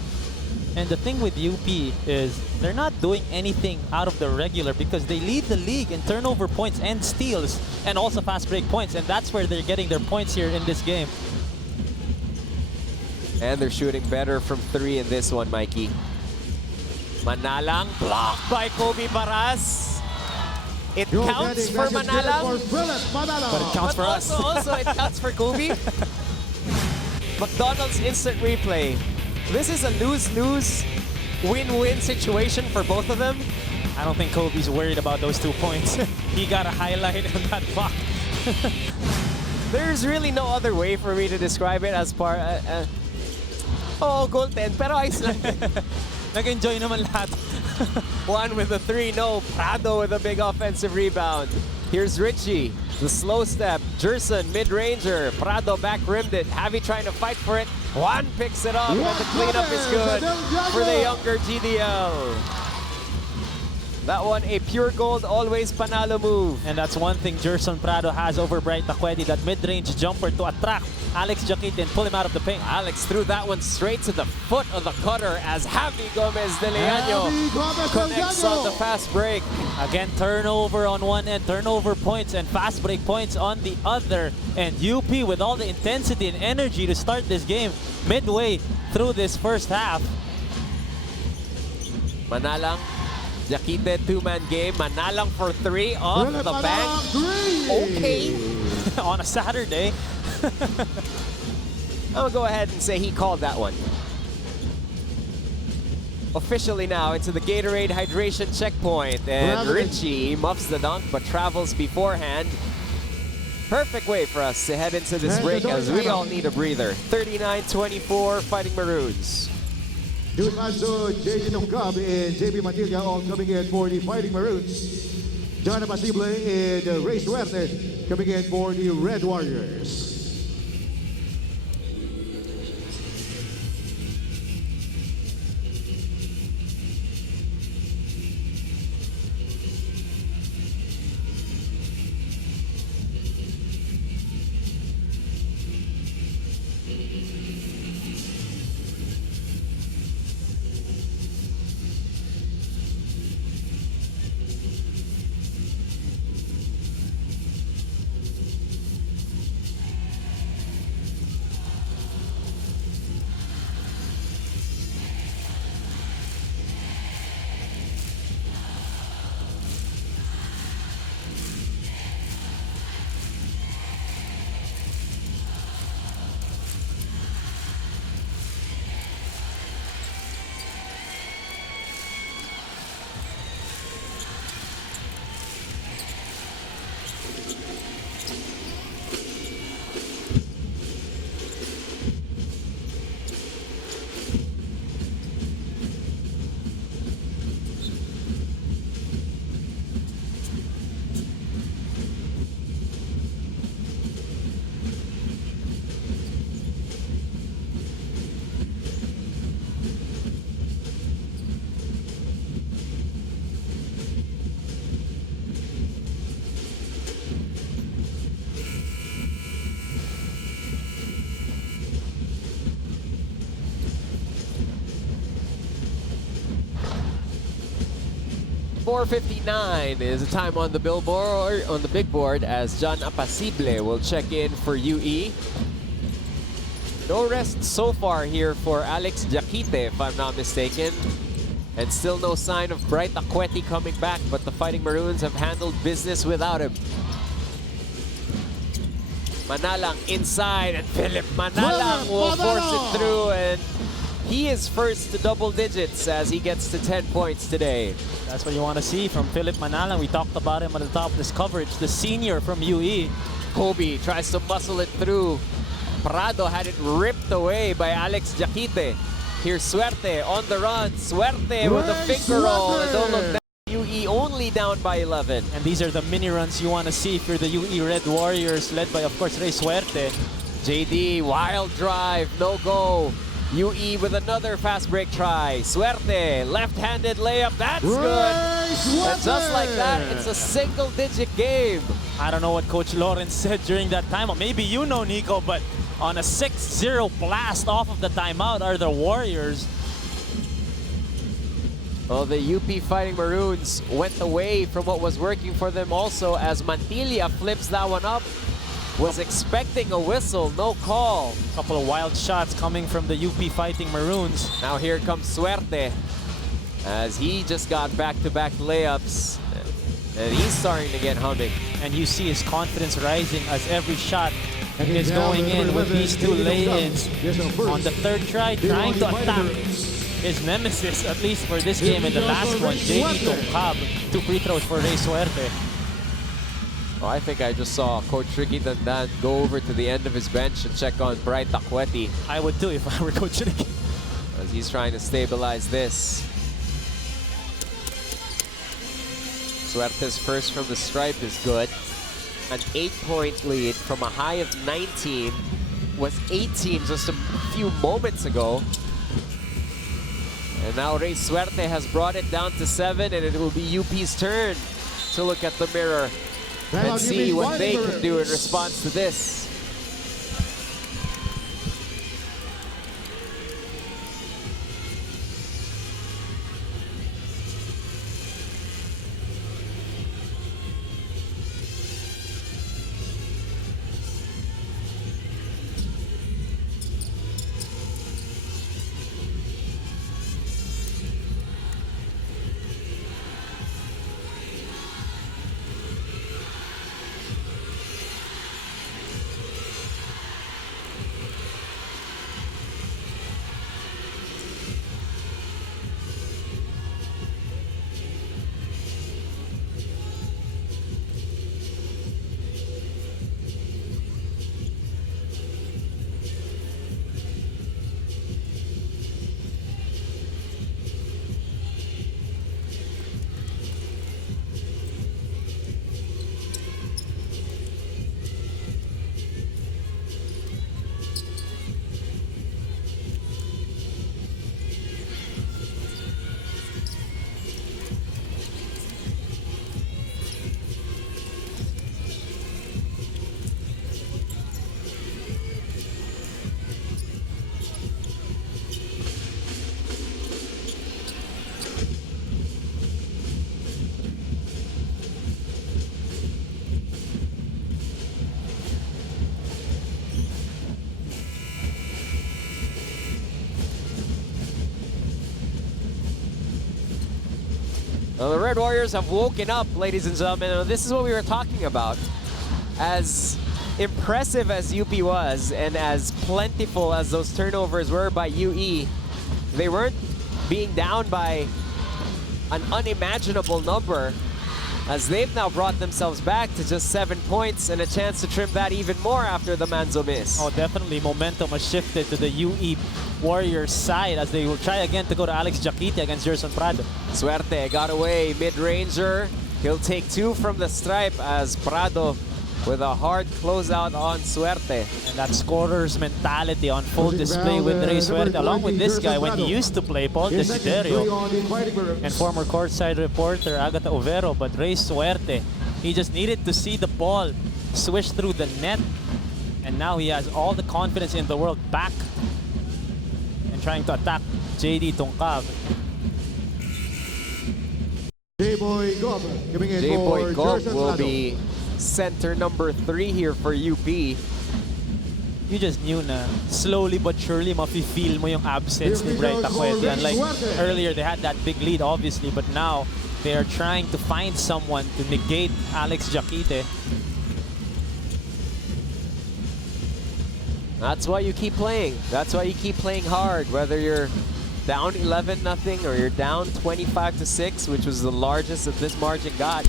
And the thing with UP is they're not doing anything out of the regular, because they lead the league in turnover points and steals and also fast break points, and that's where they're getting their points here in this game. And they're shooting better from 3 in this one, Mikey. Manalang blocked by Kobe Baras. It counts for Manalang, But it counts for us. Also it counts for Kobe. McDonald's instant replay. This is a lose-lose, win-win situation for both of them. I don't think Kobe's worried about those 2 points. He got a highlight on that block. There's really no other way for me to describe it as par. Goaltend, pero ayos lang. Nag-enjoy naman lahat. Juan with a 3, no. Prado with a big offensive rebound. Here's Richie, the slow step. Gerson, mid-ranger. Prado back-rimmed it. Javi trying to fight for it. Juan picks it up, and the cleanup is good for the younger GDL. That one, a pure gold, always panalo move. And that's one thing Gerson Prado has over Bright Taquedi, that mid-range jumper to attract Alex Yaquite and pull him out of the paint. Alex threw that one straight to the foot of the cutter as Javi Gomez de Leaño connects on the fast break. Again, turnover on one end, turnover points and fast break points on the other. And UP with all the intensity and energy to start this game midway through this first half. Manalang, Yaquite 2-man game. Manalang for 3 off the bank. Okay. On a Saturday. I'm gonna go ahead and say he called that one. Officially now into the Gatorade hydration checkpoint, and Richie muffs the dunk but travels beforehand. Perfect way for us to head into this break as we all need a breather. 39-24, Fighting Maroons. Doon naman so JJ Tongkab and JB Matilla all coming in for the Fighting Maroons. John Pasible and Ray Suerte coming in for the Red Warriors. 4:59 is the time on the billboard, on the big board, as John Apacible will check in for UE. No rest so far here for Alex Jaquite, if I'm not mistaken. And still no sign of Bright Akweti coming back, but the Fighting Maroons have handled business without him. Manalang inside, and Philip Manalang will force it through, and he is first to double digits as he gets to 10 points today. That's what you want to see from Philip Manalang. We talked about him at the top of this coverage, the senior from UE. Kobe tries to muscle it through. Prado had it ripped away by Alex Jaquite. Here's Suerte on the run. Suerte with a finger roll. And don't look back. UE only down by 11. And these are the mini runs you want to see for the UE Red Warriors, led by, of course, Ray Suerte. JD, wild drive, no go. UE with another fast break try. Suerte, left-handed layup, that's good. And just like that, it's a single-digit game. I don't know what Coach Lawrence said during that timeout. Maybe you know, Nico, but on a 6-0 blast off of the timeout are the Warriors. Well, the UP Fighting Maroons went away from what was working for them also, as Mantilla flips that one up. Was expecting a whistle, no call. Couple of wild shots coming from the UP Fighting Maroons. Now here comes Suerte, as he just got back-to-back layups, and he's starting to get humming. And you see his confidence rising as every shot is going in with these two lay-ins. On the third try, trying to attack his nemesis, at least for this game. And the last one, JD Tongkab, 2 free throws for Ray Suerte. Oh, I think I just saw Coach Ricky Dandan go over to the end of his bench and check on Bright Akweti, I would too if I were Coach Ricky. as he's trying to stabilize this. Suerte's first from the stripe is good. An 8-point lead from a high of 19, was 18 just a few moments ago. And now Ray Suerte has brought it down to 7, and it will be UP's turn to look at the mirror and see what they can do in response to this. Well, the Red Warriors have woken up, ladies and gentlemen. This is what we were talking about. As impressive as UP was, and as plentiful as those turnovers were by UE, they weren't being down by an unimaginable number, as they've now brought themselves back to just 7 points and a chance to trim that even more after the Manzo miss. Oh, definitely. Momentum has shifted to the UE Warriors side as they will try again to go to Alex Jaquite against Gerson Prado. Suerte got away, mid-ranger. He'll take 2 from the stripe as Prado with a hard closeout on Suerte. And that scorer's mentality on full display with Ray Suerte, along with this guy when he used to play, Paul Desiderio, and former courtside reporter Agata Overo. But Ray Suerte, he just needed to see the ball swish through the net, and now he has all the confidence in the world back and trying to attack JD Tongkab. J-Boy Gob coming in J-Boy for Gob Jerson will Lado. be center number 3 here for UP. You just knew na slowly but surely mafe-feel mo yung absence ni Bright Taquete. Unlike earlier, they had that big lead obviously, but now they are trying to find someone to negate Alex Jaquite. That's why you keep playing. That's why you keep playing hard, whether you're down 11-0 or you're down 25-6, which was the largest that this margin got.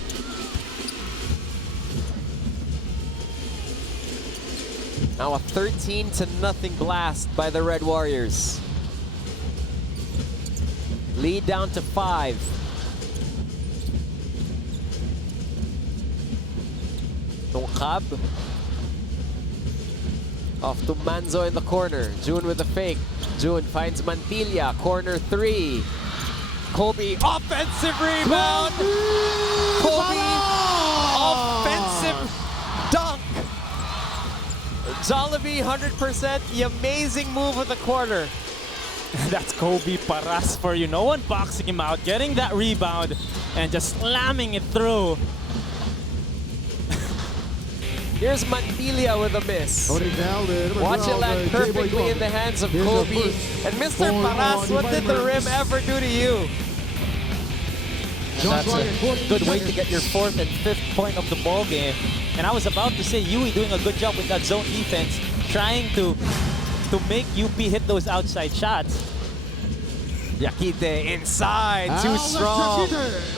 Now a 13-0 blast by the Red Warriors. Lead down to 5. Tongkab. Off to Manzo in the corner. June with a fake. June finds Mantilla. Corner 3. Kobe, offensive rebound. Kobe, offensive dunk. Jollibee, 100%. The amazing move of the quarter. That's Kobe Paras for you. No one boxing him out, getting that rebound and just slamming it through. Here's Mantilla with a miss. Watch it land J-Boy perfectly Gob. in the hands of Here's the Kobe. first And Mr. for Paras, what did the rim Divine ever do to you? And that's a good way to get your 4th and 5th point of the ball game. And I was about to say, Yui doing a good job with that zone defense, trying to make UP hit those outside shots. Jaquite inside, too Alex strong. Jaquite.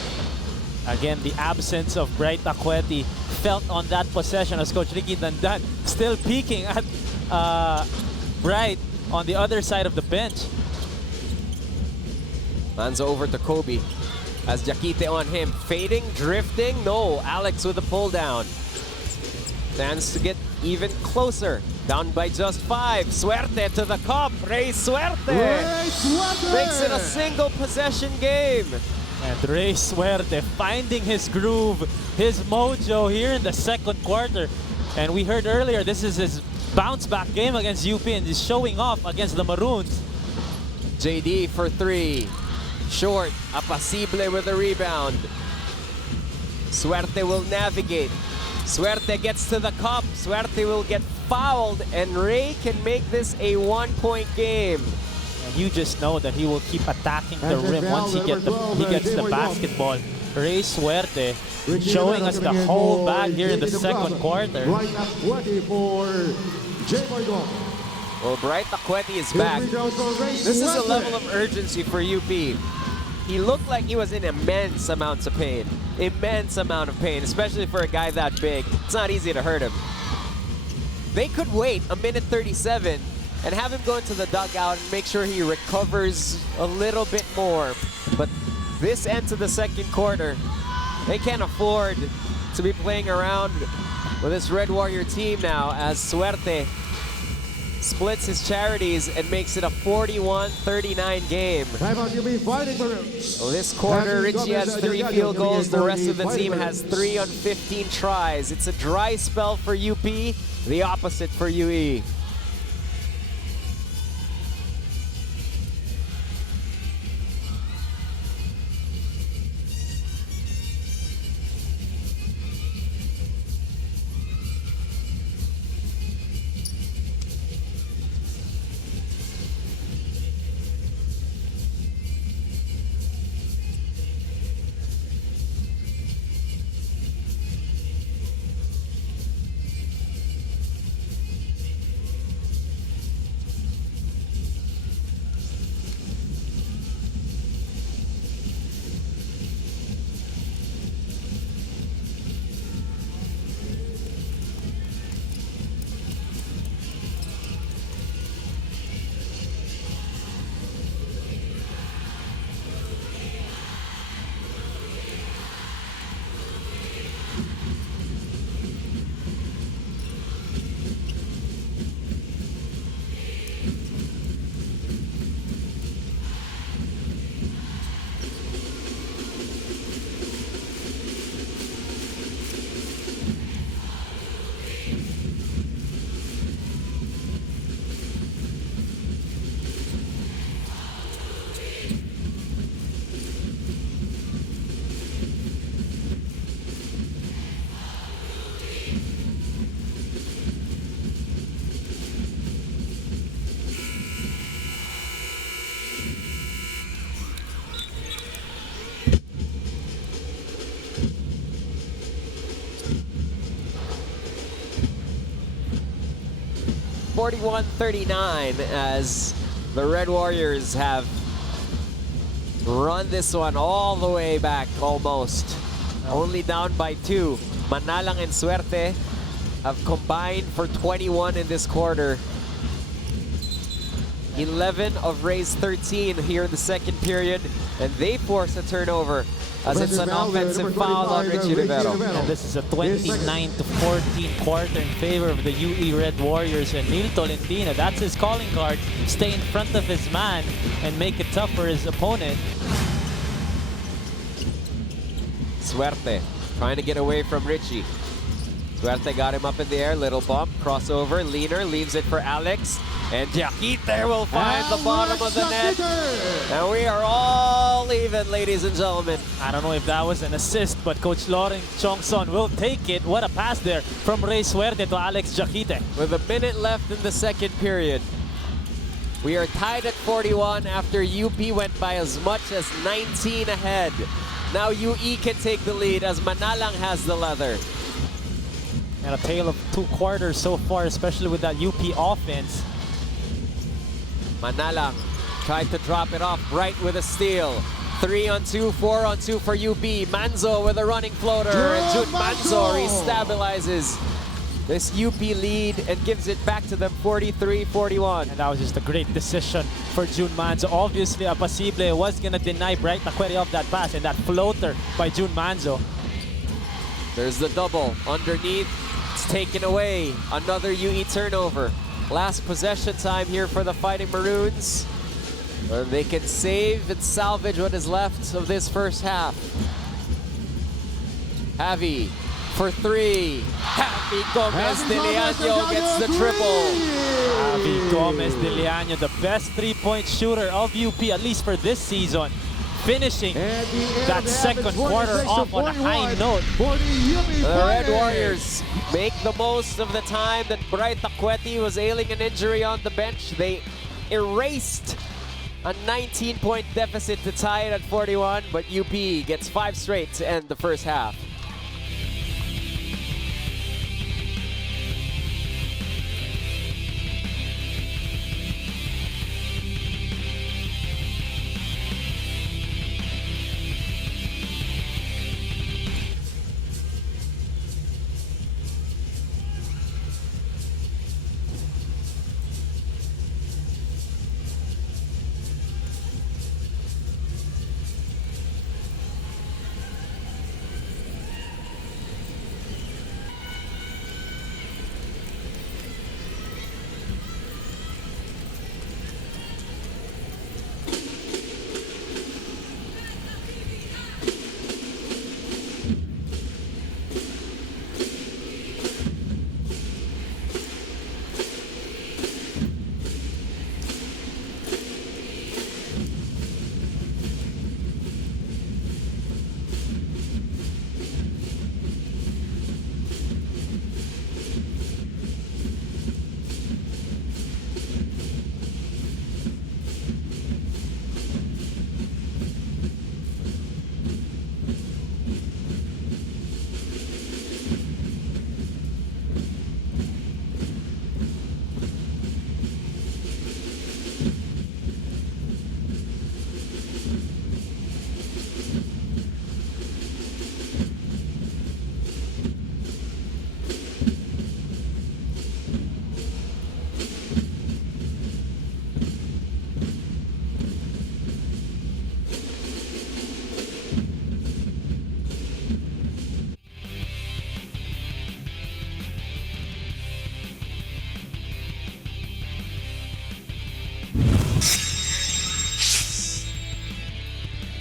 Again, the absence of Bright Taquete felt on that possession as Coach Ricky Dandan still peeking at Bright on the other side of the bench. Manzo over to Kobe. As Jaquite on him. Fading, drifting. No, Alex with the pull down. Stands to get even closer. Down by just 5. Suerte to the cup. Rey Suerte Ray Suerte. makes it a single possession game. And Rey Suerte finding his groove, his mojo here in the second quarter. And we heard earlier, this is his bounce back game against UP and he's showing off against the Maroons. JD for 3. Short. Apacible with a rebound. Suerte will navigate. Suerte gets to the cup. Suerte will get fouled and Rey can make this a 1-point game. And you just know that he will keep attacking the And rim then once he foul gets number 12, the J-Boy Gob. basketball. Rey Suerte Ricky showing Rivera us the coming in whole for bag here in the J-Boy second Gob. quarter. Right at 20 for J-Boy Gob. Well, Bright Taquete is His back. rebounds for Ray This is a Suerte. level of urgency for UP. He looked like he was in immense amounts of pain. Immense amount of pain, especially for a guy that big. It's not easy to hurt him. They could wait a minute 37 and have him go into the dugout and make sure he recovers a little bit more. But this end to the second quarter, they can't afford to be playing around with this Red Warrior team now as Suerte splits his charities and makes it a 41-39 game. Timeout, you'll be Fighting Maroons. Well, this quarter, Having Richie has Gomez 3 Adjagad field coming in goals. The for rest of the Fighting team has Maroons. 3 on 15 tries. It's a dry spell for UP, the opposite for UE. 41-39 as the Red Warriors have run this one all the way back almost. Only down by 2. Manalang and Suerte have combined for 21 in this quarter. 11 of Ray's 13 here in the second period, and they force a turnover as it's an offensive foul on Richie Rivero. And this is a 29-14 quarter in favor of the UE Red Warriors, and Neil Tolentino, that's his calling card. Stay in front of his man and make it tough for his opponent. Suerte trying to get away from Richie. Suerte got him up in the air, little bump, crossover, leaner, leaves it for Alex. And Jaquite will find the bottom of the net. And we are all even, ladies and gentlemen. I don't know if that was an assist, but Coach Lawrence Chongson will take it. What a pass there from Ray Suerte to Alex Jaquite. With a minute left in the second period. We are tied at 41 after UP went by as much as 19 ahead. Now UE can take the lead as Manalang has the leather. And a tale of 2 quarters so far, especially with that UP offense. Manalang tried to drop it off right with a steal. 3-on-2, 4-on-2 for UP. Manzo with a running floater. And Jun Manzo restabilizes this UP lead and gives it back to them 43-41. And that was just a great decision for Jun Manzo. Obviously, Apasible was going to deny Bright Taqueri of that pass, and that floater by Jun Manzo. There's the double underneath. It's taken away. Another UE turnover. Last possession time here for the Fighting Maroons. They can save and salvage what is left of this first half. Javi for 3. Javi Gomez de Leaño gets the triple. Javi Gomez de Leaño, the best 3-point shooter of UP, at least for this season. Finishing that second quarter off on a high note. The Red Warriors make the most of the time that Bright Taqueti was ailing an injury on the bench. They erased a 19-point deficit to tie it at 41, but UP gets 5 straight to end the first half.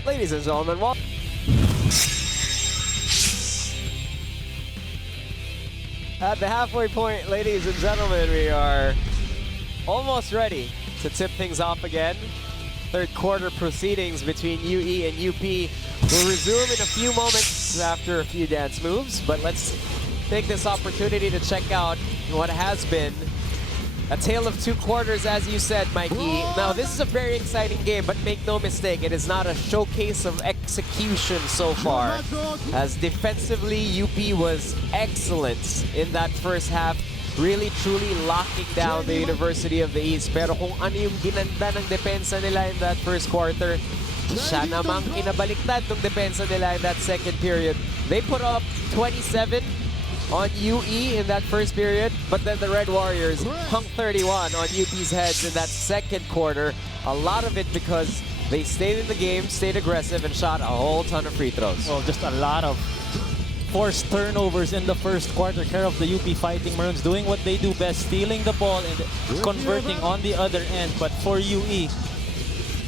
Ladies and gentlemen, at the halfway point, ladies and gentlemen, we are almost ready to tip things off again. Third quarter proceedings between UE and UP will resume in a few moments after a few dance moves, but let's take this opportunity to check out what has been a tale of 2 quarters, as you said, Mikey. Now, this is a very exciting game, but make no mistake, it is not a showcase of execution so far. As defensively, UP was excellent in that first half. really truly locking down the University of the East. Pero kung ano yung ginanda ng depensa nila in that first quarter, siya namang kinabaliktad ng depensa nila in that second period. They put up 27 on UE in that first period, but then the Red Warriors hung 31 on UP's heads in that second quarter. A lot of it because they stayed in the game, stayed aggressive, and shot a whole ton of free throws. Well, just a lot of forced turnovers in the first quarter. Care of the UP Fighting Maroons doing what they do best, stealing the ball and converting on the other end. But for UE,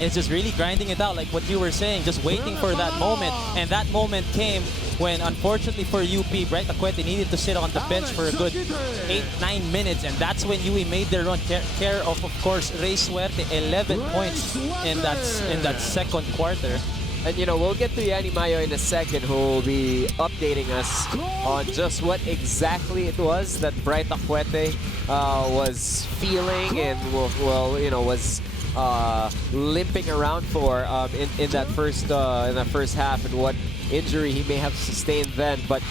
it's just really grinding it out, like what you were saying, just waiting for that moment. And that moment came when, unfortunately for UP, Bright Acuete needed to sit on the bench for a good 8-9 minutes, and that's when UE made their run. Care of course, Rey Suerte, 11 points in that second quarter. And you know, we'll get to Yanni Mayo in a second, who will be updating us on just what exactly it was that Bright Acuete was feeling and was limping around for in that first half, and what injury he may have sustained then. But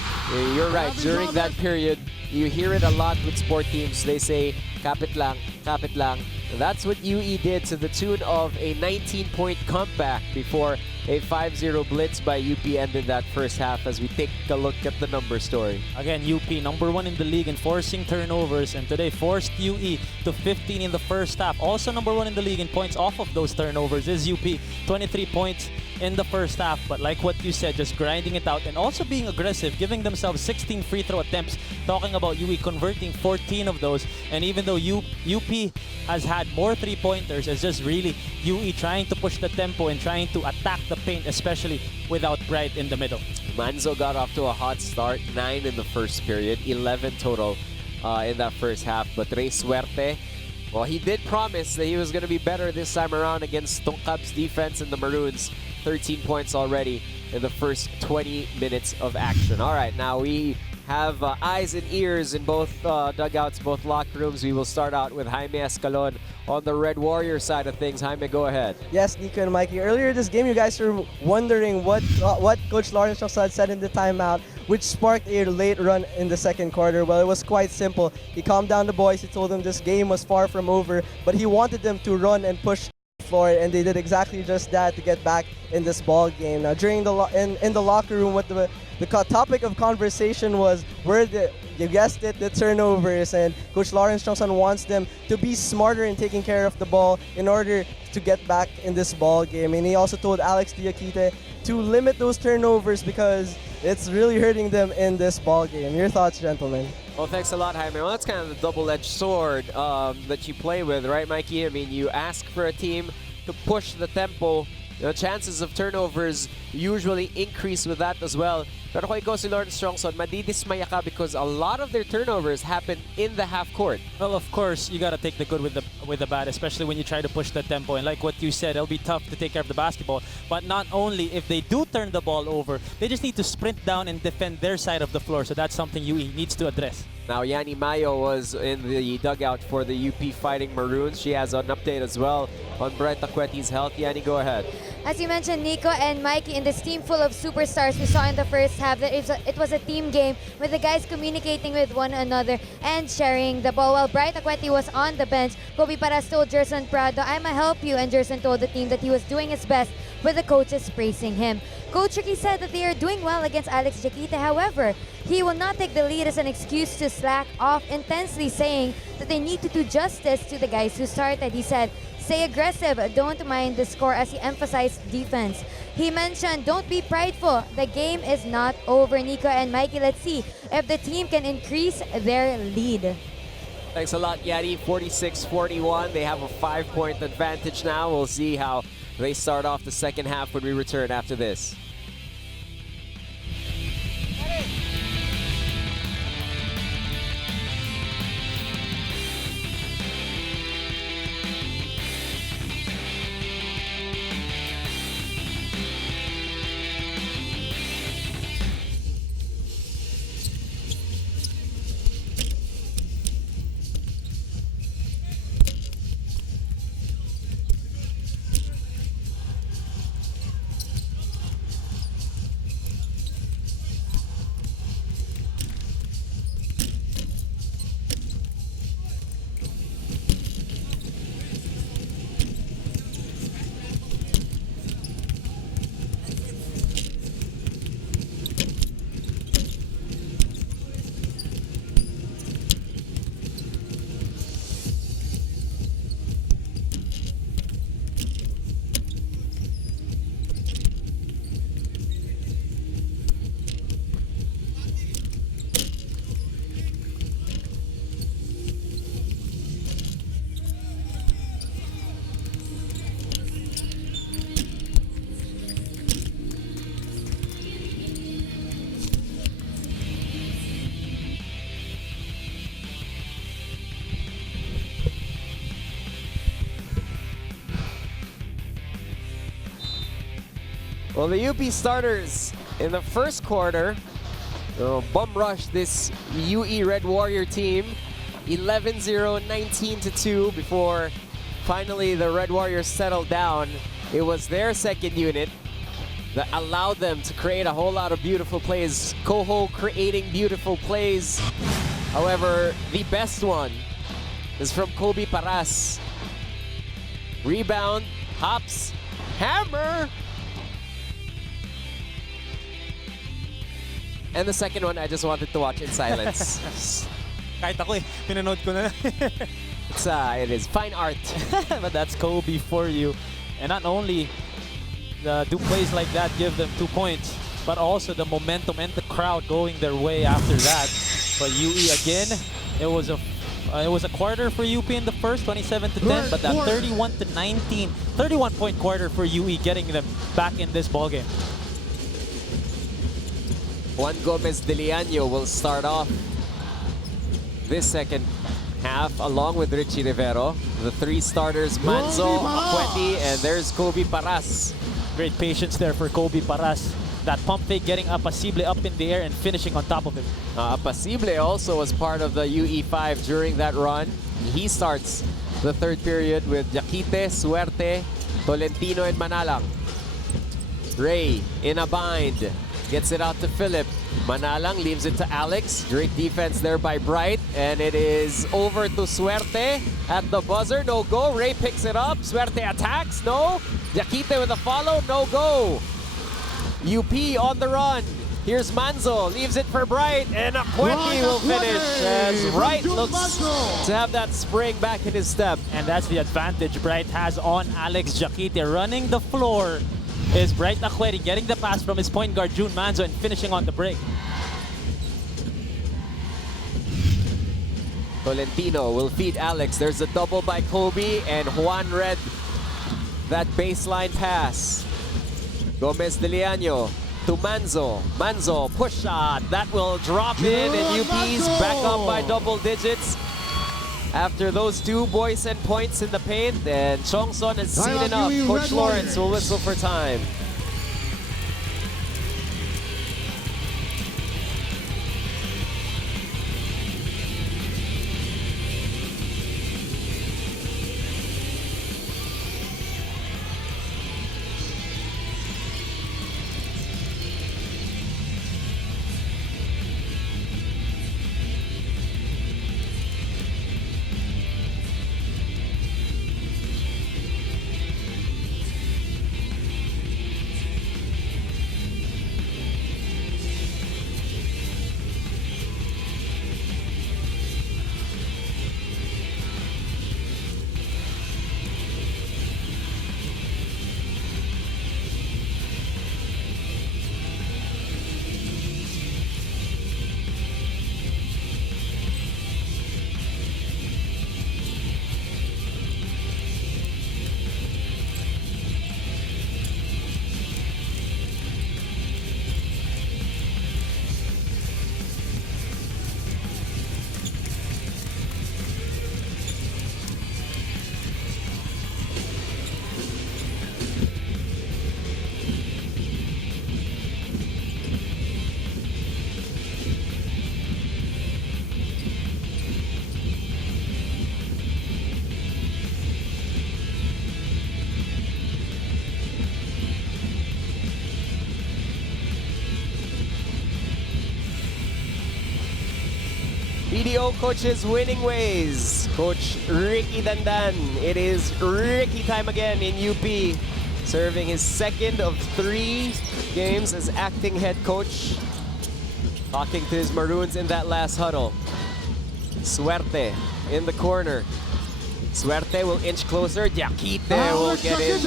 you're right, during that period, you hear it a lot with sport teams. They say, kapit lang, kapit lang. That's what UE did, to the tune of a 19-point comeback before a 5-0 blitz by UP ended that first half, as we take a look at the number story. Again, UP #1 in the league in forcing turnovers, and today forced UE to 15 in the first half. Also #1 in the league in points off of those turnovers is UP, 23 points in the first half. But like what you said, just grinding it out and also being aggressive, giving themselves 16 free throw attempts. Talking about UE converting 14 of those, and even though UP has had more three-pointers, it's just really UE trying to push the tempo and trying to attack the paint, especially without Bright in the middle. Manzo got off to a hot start, 9 in the first period, 11 total in that first half. But Rey Suerte, well, he did promise that he was going to be better this time around against Tongkap's defense and the Maroons. 13 points already in the first 20 minutes of action. All right, now we have eyes and ears in both dugouts, both locker rooms. We will start out with Jaime Escalon on the Red Warrior side of things. Jaime, go ahead. Yes, Nico and Mikey. Earlier this game, you guys were wondering what Coach Lawrence Chongson said in the timeout, which sparked a late run in the second quarter. Well, it was quite simple. He calmed down the boys. He told them this game was far from over, but he wanted them to run and push for it, and they did exactly just that to get back in this ball game. Now, during in the locker room, what the topic of conversation was, you guessed it, the turnovers, and Coach Lawrence Chongson wants them to be smarter in taking care of the ball in order to get back in this ball game. And he also told Alex Diakite to limit those turnovers because it's really hurting them in this ball game. Your thoughts, gentlemen? Well, thanks a lot, Jaime. Well, that's kind of the double-edged sword that you play with, right, Mikey? I mean, you ask for a team to push the tempo. The chances of turnovers usually increase with that as well. Pero kung ikaw si Lawrence Chongson, madidismaya ka because a lot of their turnovers happen in the half court. Well, of course, you gotta take the good with the bad, especially when you try to push the tempo. And like what you said, it'll be tough to take care of the basketball. But not only if they do turn the ball over, they just need to sprint down and defend their side of the floor. So that's something UE needs to address. Now, Yanni Mayo was in the dugout for the UP Fighting Maroons. She has an update as well on Bright Acuete's health. Yanni, go ahead. As you mentioned, Nico and Mikey, in this team full of superstars, we saw in the first half that it was a team game with the guys communicating with one another and sharing the ball. While Bright Acuete was on the bench, Kobe Paras told Jerson Prado, "I'ma help you," and Jerson told the team that he was doing his best, with the coaches praising him. Coach Ricky said that they are doing well against Alex Diakite. However, he will not take the lead as an excuse to slack off, intensely saying that they need to do justice to the guys who started. He said, "Stay aggressive, don't mind the score," as he emphasized defense. He mentioned, "Don't be prideful, the game is not over." Nico and Mikey, let's see if the team can increase their lead. Thanks a lot, Yanni. 46-41. They have a 5-point advantage now. We'll see how they start off the second half when we return after this. Well, the UP starters in the first quarter bum rushed this UE Red Warrior team 11-0, 19-2 before finally the Red Warriors settled down. It was their second unit that allowed them to create a whole lot of beautiful plays. Koho creating beautiful plays. However, the best one is from Kobe Paras. Rebound, hops, hammer! And the second one, I just wanted to watch in silence. Kahit ako pinanood ko na. It is fine art. But that's Kobe for you. And not only do plays like that give them 2 points, but also the momentum and the crowd going their way after that. But UE again, it was a quarter for UP in the first, 27-10, but that 31-19, 31-point quarter for UE, getting them back in this ballgame. Juan Gomez de Leaño will start off this second half along with Richie Rivero. The three starters, Manzo, Akweti, and there's Kobe Paras. Great patience there for Kobe Paras. That pump fake getting Apacible up in the air and finishing on top of him. Apacible also was part of the UE5 during that run. He starts the third period with Yaquite, Suerte, Tolentino, and Manalang. Ray in a bind. Gets it out to Philip. Manalang leaves it to Alex. Great defense there by Bright. And it is over to Suerte at the buzzer. No go. Ray picks it up. Suerte attacks. No. Yaquite with a follow. No go. UP on the run. Here's Manzo. Leaves it for Bright. And Akweti will finish as Bright looks to have that spring back in his step. And that's the advantage Bright has on Alex Yaquite. Running the floor is Bright Akweti, getting the pass from his point guard June Manzo and finishing on the break. Tolentino will feed Alex. There's a double by Kobe, and Juan read that baseline pass. Gomez de Leaño to Manzo. Manzo, push shot. That will drop in, and UP's back up by double digits. After those two boys and points in the paint, and Chongson has seen enough. Coach Lawrence will whistle for time. BDO coaches winning ways. Coach Ricky Dandan. It is Ricky time again in UP, serving his second of 3 games as acting head coach. Talking to his Maroons in that last huddle. Suerte in the corner. Suerte will inch closer. Yaquite will get in.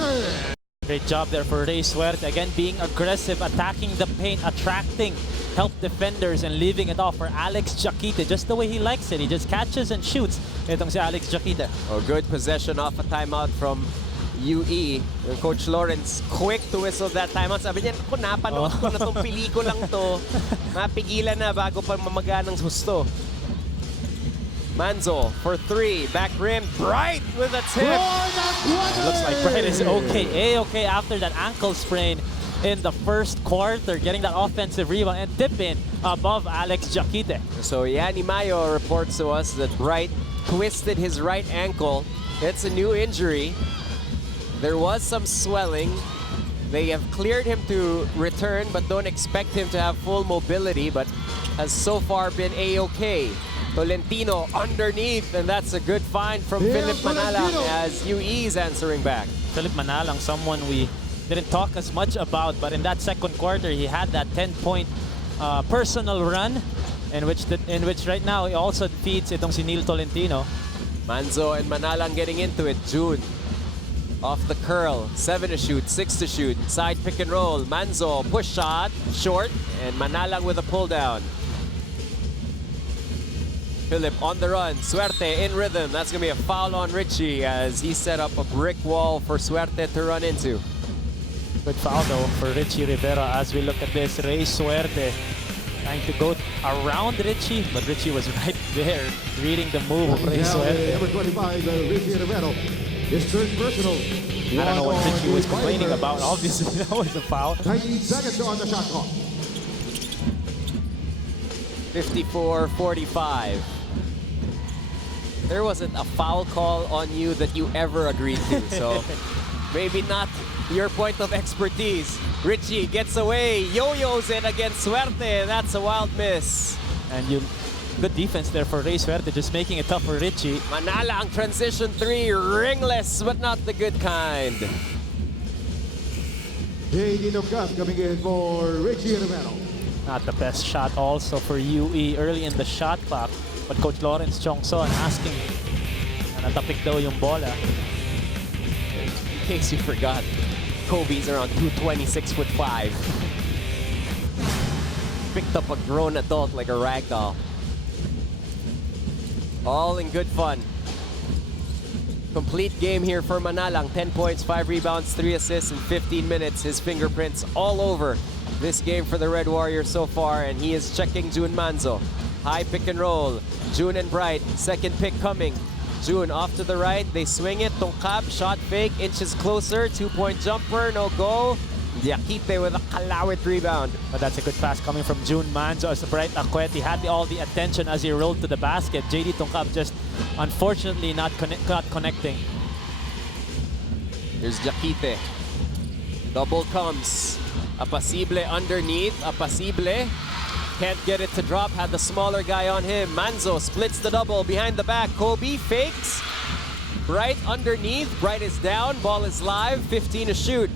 Great job there for Ray Suerte. Again, being aggressive, attacking the paint, attracting help defenders and leaving it off for Alex Yaquite, just the way he likes it. He just catches and shoots. Itong si Alex Yaquite. Oh, good possession off a timeout from UE. Yung Coach Lawrence, quick to whistle that timeout. Sabi niya, ako napanood ko na tong pelikulang to. Mapigilan na bago pa mamaga ng husto. Manzo for 3, back rim, Bright with a tip. Looks like Bright is okay. A-okay after that ankle sprain in the first quarter, getting that offensive rebound and tip in above Alex Jaquite. So Yanni Mayo reports to us that Bright twisted his right ankle. It's a new injury. There was some swelling. They have cleared him to return, but don't expect him to have full mobility, but has so far been A-okay. Tolentino underneath, and that's a good find from Philip Manalang as UE is answering back. Philip Manalang, someone we didn't talk as much about, but in that second quarter, he had that 10-point personal run, in which right now he also defeats itong si Neil Tolentino. Manzo and Manalang getting into it. June off the curl, 7 to shoot, 6 to shoot, side pick and roll. Manzo push shot, short, and Manalang with a pull down. Philip on the run, Suerte in rhythm. That's gonna be a foul on Richie as he set up a brick wall for Suerte to run into. Good foul though for Richie Rivera as we look at this. Rey Suerte trying to go around Richie, but Richie was right there reading the move of Rey Suerte. Number 25, Richie Rivero. His third personal. I don't know what Richie was complaining about. Obviously, that was a foul. 19 seconds on the shot clock. 54-45. There wasn't a foul call on you that you ever agreed to, so maybe not your point of expertise. Richie gets away, yo-yos it against Suerte. That's a wild miss. And good defense there for Rey Suerte, just making it tough for Richie. Manalang transition 3, ringless, but not the good kind. JD Nogab coming in for Richie Rivero. Not the best shot also for UE early in the shot clock. But Coach Lawrence Chongson asking na natapik daw yung bola. In case you forgot, Kobe's around 226'5". Picked up a grown adult like a rag doll. All in good fun. Complete game here for Manalang. 10 points, 5 rebounds, 3 assists in 15 minutes. His fingerprints all over this game for the Red Warriors so far, and he is checking June Manzo. High pick and roll. June and Bright, second pick coming. June off to the right, they swing it. Tongkab, shot fake, inches closer. 2-point jumper, no go. Jaquite with a kalawit rebound. But that's a good pass coming from June Manzo as Bright Acueti had all the attention as he rolled to the basket. JD Tongkab just unfortunately not connecting. Here's Jaquite. Double comes. Apacible underneath. Apacible can't get it to drop. Had the smaller guy on him. Manzo splits the double behind the back. Kobe fakes. Bright underneath. Bright is down. Ball is live. 15 to shoot.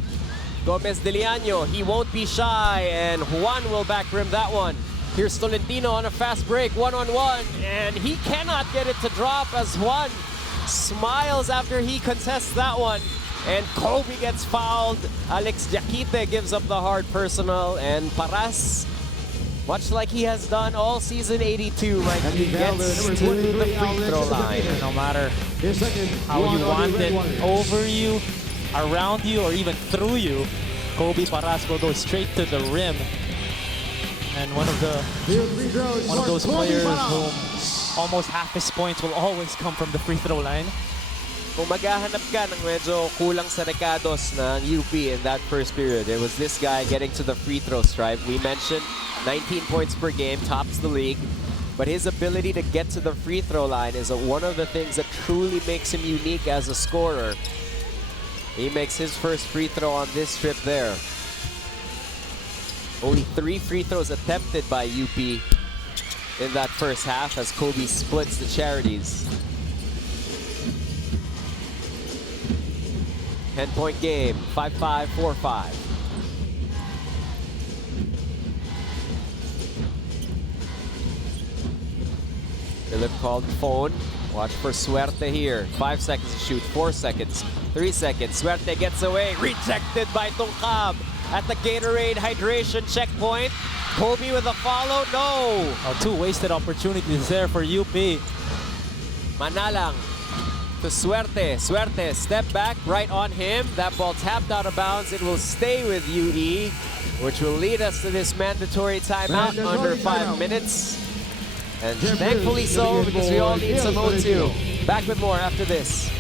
Gomez De Leano, he won't be shy, and Juan will back rim that one. Here's Tolentino on a fast break, one-on-one, and he cannot get it to drop as Juan smiles after he contests that one. And Kobe gets fouled. Alex Jaquite gives up the hard personal, and Paras, much like he has done all season 82, Mike, he gets to the free throw line. No matter how you want it, over you, around you, or even through you, Kobe Paras will go straight to the rim. And one of those players who almost half his points will always come from the free throw line. Kung maghahanap ka ng medyo kulang sa recados ng UP in that first period, it was this guy getting to the free throw stripe. We mentioned 19 points per game, tops the league. But his ability to get to the free throw line is one of the things that truly makes him unique as a scorer. He makes his first free throw on this trip there. Only 3 free throws attempted by UP in that first half as Kobe splits the charities. 10-point game, 5-5, 4-5. Philip called phone. Watch for Suerte here. 5 seconds to shoot, 4 seconds, 3 seconds. Suerte gets away, rejected by Tongkab at the Gatorade hydration checkpoint. Kobe with a follow, no! Oh, 2 wasted opportunities there for UP. Manalang to Suerte. Suerte, step back, right on him. That ball tapped out of bounds. It will stay with UE, which will lead us to this mandatory timeout under 5 minutes. And thankfully so, because we all need some O2. Back with more after this.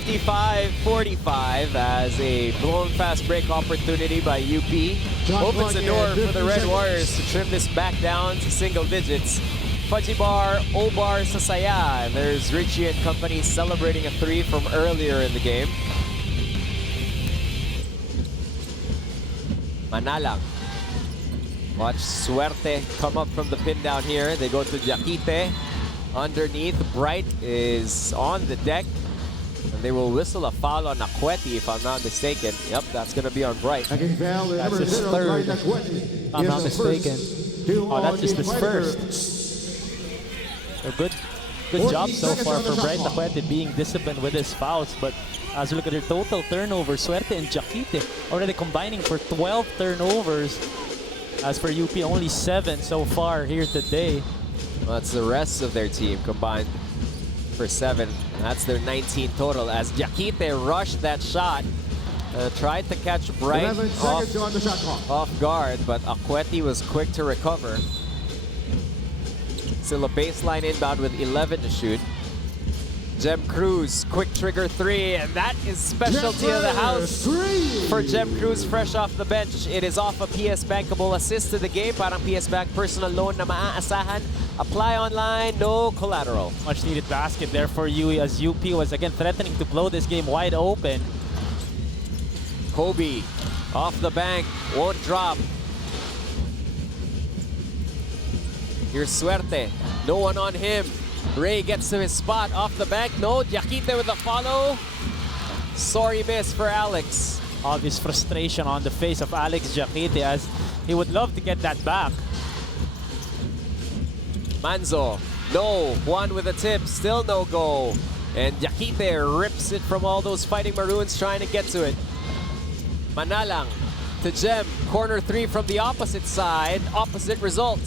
55-45 as a blown fast break opportunity by UP. Opens the door for the Red Warriors to trim this back down to single digits. Fudgy Bar, O-Bar sa saya. And there's Richie and company celebrating a 3 from earlier in the game. Manalang. Watch Suerte come up from the pin down here. They go to Jaquite. Underneath, Bright is on the deck. And they will whistle a foul on Nakweti, if I'm not mistaken. Yep, that's going to be on Bright. That's his third, if I'm not mistaken. Oh, that's just his first. So good job so far for Bright Nakwete being disciplined with his fouls. But as we look at their total turnovers, Suerte and Jaquite already combining for 12 turnovers. As for UP, only 7 so far here today. Well, that's the rest of their team combined for 7. That's their 19 total as Jaquite rushed that shot. Tried to catch Bright off guard, but Akweti was quick to recover. Still a baseline inbound with 11 to shoot. Jem Cruz, quick trigger 3, and that is specialty of the house for Jem Cruz fresh off the bench. It is off a PS Bankable assist to the game. Parang PS Bank personal loan na maaasahan. Apply online, no collateral. Much needed basket there for UE as UP was again threatening to blow this game wide open. Kobe off the bank, won't drop. Here's Suerte, no one on him. Ray gets to his spot off the bank. No, Jaquite with a follow. Sorry miss for Alex. Obvious frustration on the face of Alex Jaquite as he would love to get that back. Manzo, no. Juan with a tip, still no go. And Jaquite rips it from all those Fighting Maroons trying to get to it. Manalang to Jem, corner 3 from the opposite side. Opposite result.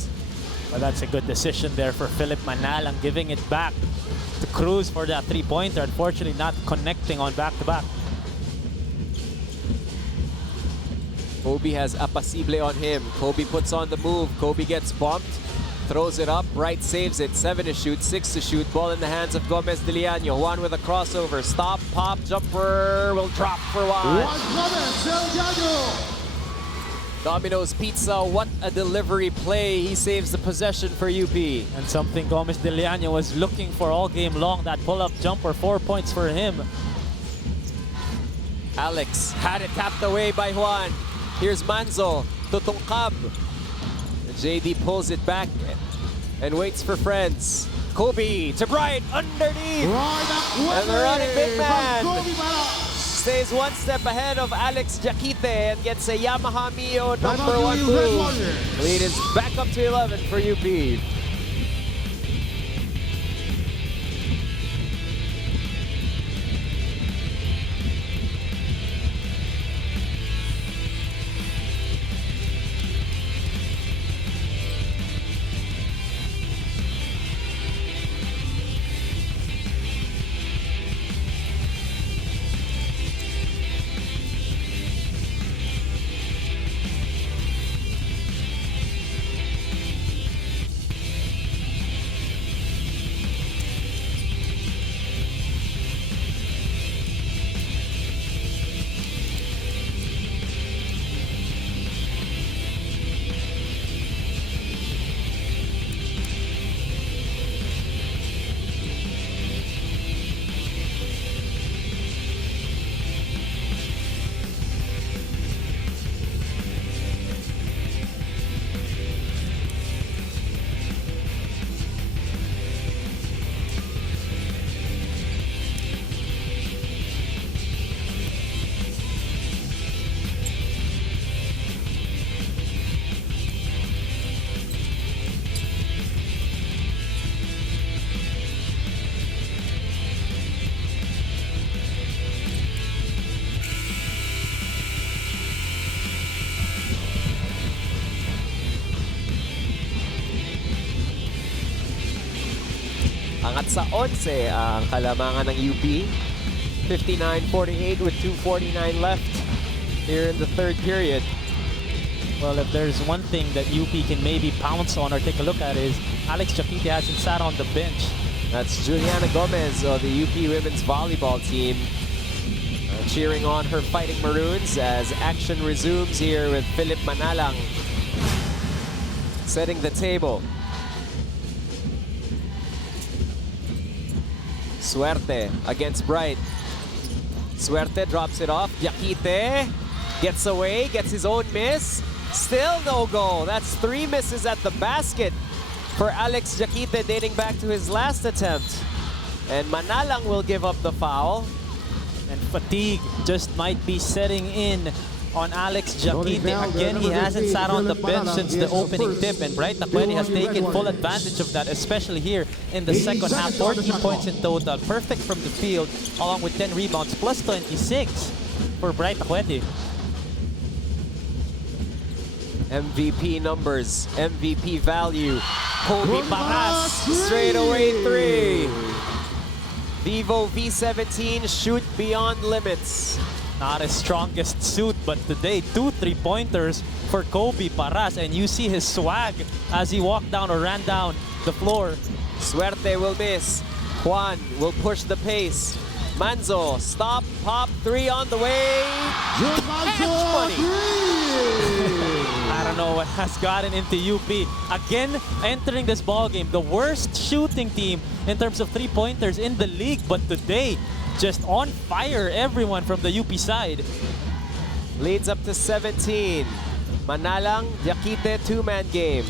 Well, that's a good decision there for Philip Manalang, giving it back to Cruz for that 3-pointer. Unfortunately, not connecting on back-to-back. Kobe has Apasible on him. Kobe puts on the move. Kobe gets bumped, throws it up. Bright saves it. 7 to shoot, 6 to shoot. Ball in the hands of Gomez de Leaño. Juan with a crossover. Stop, pop, jumper will drop for Juan. Domino's Pizza, what a delivery play. He saves the possession for UP. And something Gomez de Leaño was looking for all game long, that pull-up jumper, 4 points for him. Alex had it tapped away by Juan. Here's Manzo, Tutungkab. JD pulls it back and waits for friends. Kobe to Bright, underneath. And the running big man stays 1 step ahead of Alex Jaquite and gets a Yamaha Mio number 1 move. Lead is back up to 11 for UP. Angat sa 11 ang kalamangan ng UP. 59-48 with 2:49 left here in the third period. Well, if there's one thing that UP can maybe pounce on or take a look at is Alex Jaquite hasn't sat on the bench That's Juliana Gomez of the UP women's volleyball team. Cheering on her Fighting Maroons as action resumes here with Philip Manalang setting the table. Suerte against Bright. Suerte drops it off. Yakite gets away, gets his own miss. Still no goal. That's 3 misses at the basket for Alex Yakite dating back to his last attempt. And Manalang will give up the foul. And fatigue just might be setting in on Alex Jakite. Again, he hasn't sat on the bench since the opening tip, and Bright Akwedi has taken full advantage of that, especially here in the second half. 14 points in total, perfect from the field, along with 10 rebounds, plus 26 for Bright Akwedi. MVP numbers, MVP value. Kobe Paras, straight away 3. Vivo V17, shoot beyond limits. Not his strongest suit, but today 2 3-pointers for Kobe Paras, and you see his swag as he walked down or ran down the floor. Suerte will miss. Juan will push the pace. Manzo, stop, pop, 3 on the way. Catch money. I don't know what has gotten into UP. Again, entering this ball game, the worst shooting team in terms of 3-pointers in the league, but today, just on fire, everyone from the UP side. Leads up to 17. Manalang, Yakite, 2-man game.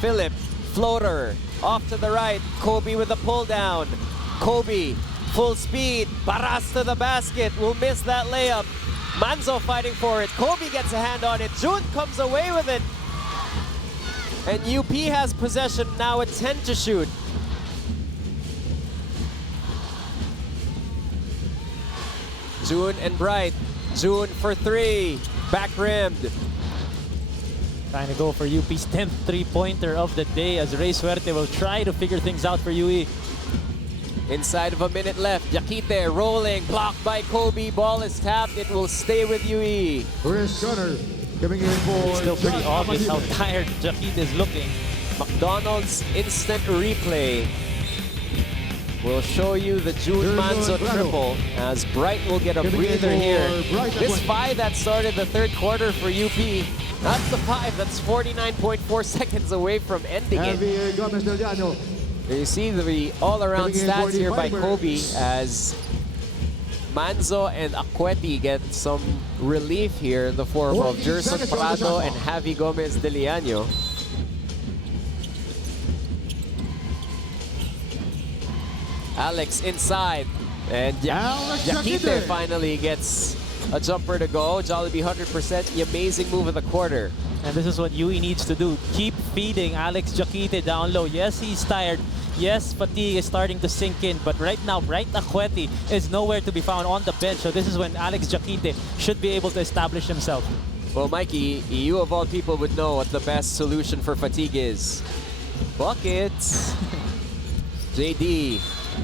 Philip, floater, off to the right. Kobe with a pull down. Kobe, full speed, Paras to the basket, will miss that layup. Manzo fighting for it. Kobe gets a hand on it. Jun comes away with it. And UP has possession now at 10 to shoot. Jun and Bright. Jun for 3. Back rimmed. Trying to go for UP's 10th 3-pointer of the day as Ray Suerte will try to figure things out for UE. Inside of a minute left. Yakite rolling. Blocked by Kobe. Ball is tapped. It will stay with UE. Chris Gunner coming in for It's still pretty John obvious how Amadillo. tired Jakite is looking. McDonald's instant replay will show you the June Manzo triple as Bright will get a breather here. This 5 that started the third quarter for UP, that's the 5 that's 49.4 seconds away from ending it. Javier Gomez Del Llano. You see the all-around Coming in for stats the here by Fighting Kobe Maroons. as Manzo and Akweti get some relief here in the form of 40 Jerson seconds on the Prado shot and clock. Javi Gomez de Liano. Alex inside, and Alex Yakite Yakite. finally gets a jumper to go. Jollibee 100%, the amazing move of the quarter. And this is what UE needs to do. Keep feeding Alex Jakite down low. Yes, he's tired. Yes, fatigue is starting to sink in. But right now, Bright Akweti is nowhere to be found on the bench. So this is when Alex Jakite should be able to establish himself. Well, Mikey, you of all people would know what the best solution for fatigue is. Buckets. JD,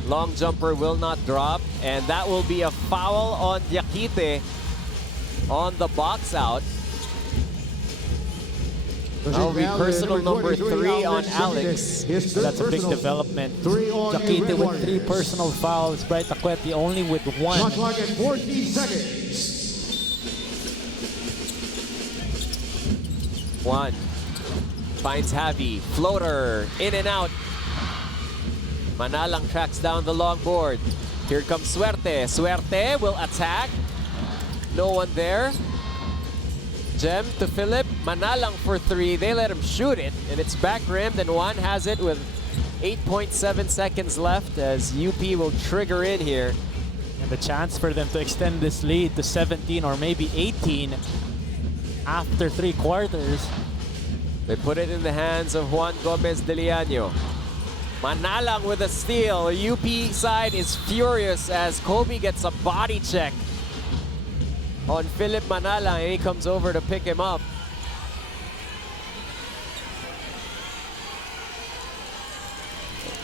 long jumper will not drop, and that will be a foul on Yakite on the box out. That will be personal number 3 on Alex. That's a big development. Jakite with 3 personal fouls. Bright Akweti only with 1. Shot clock at 14 seconds. 1. Finds Javi. Floater. In and out. Manalang tracks down the long board. Here comes Suerte. Suerte will attack. No one there. Gem to Philip. Manalang for 3. They let him shoot it, and it's back rimmed, and Juan has it with 8.7 seconds left as UP will trigger in here. And the chance for them to extend this lead to 17 or maybe 18 after 3 quarters. They put it in the hands of Juan Gomez de Liano. Manalang with a steal. UP side is furious as Kobe gets a body check on Philip Manalang, and he comes over to pick him up.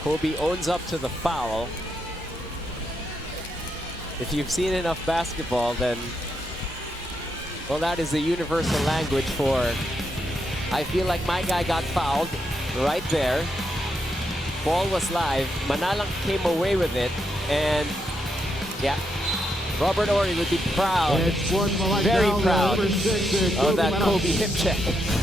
Kobe owns up to the foul. If you've seen enough basketball, then, well, that is the universal language for, I feel like my guy got fouled right there. ball was live. Manalang came away with it, and yeah, Robert Ory would be proud, It's one right very now, proud number 6, of that Maras. Kobe hip check.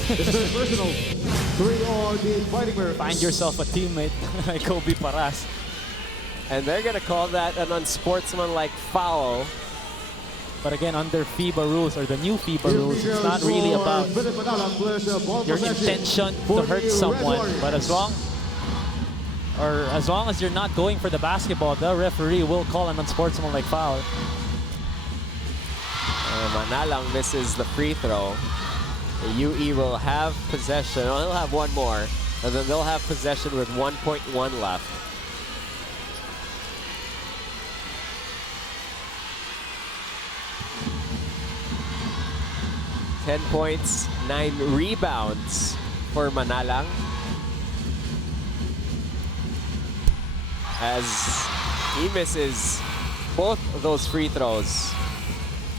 It's their personal 3 on the Fighting Maroons. Find yourself a teammate like Kobe Paras. And they're gonna call that an unsportsmanlike foul. But again, under FIBA rules, or the new FIBA rules, it's not really about your intention to hurt someone. But as long as you're not going for the basketball, the referee will call an unsportsmanlike foul. Manalang misses the free throw. The UE will have possession. Oh, they'll have one more, and then they'll have possession with 1.1 left. Ten points, 9 rebounds for Manalang. As he misses both of those free throws.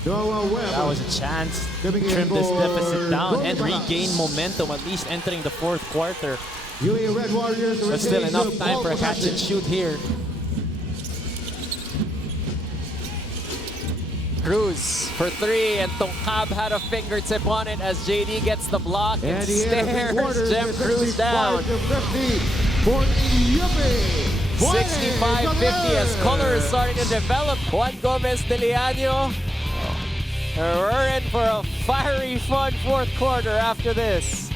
That was a chance to trim this deficit down and regain momentum, at least entering the fourth quarter. Red Warriors. But still enough time for a catch and shoot here. Cruz for 3, and Tongkab had a fingertip on it as JD gets the block and stares Jem Cruz down. 65-50 as color is starting to develop. Juan Gomez de Leaño. We're in for a fiery, fun fourth quarter after this.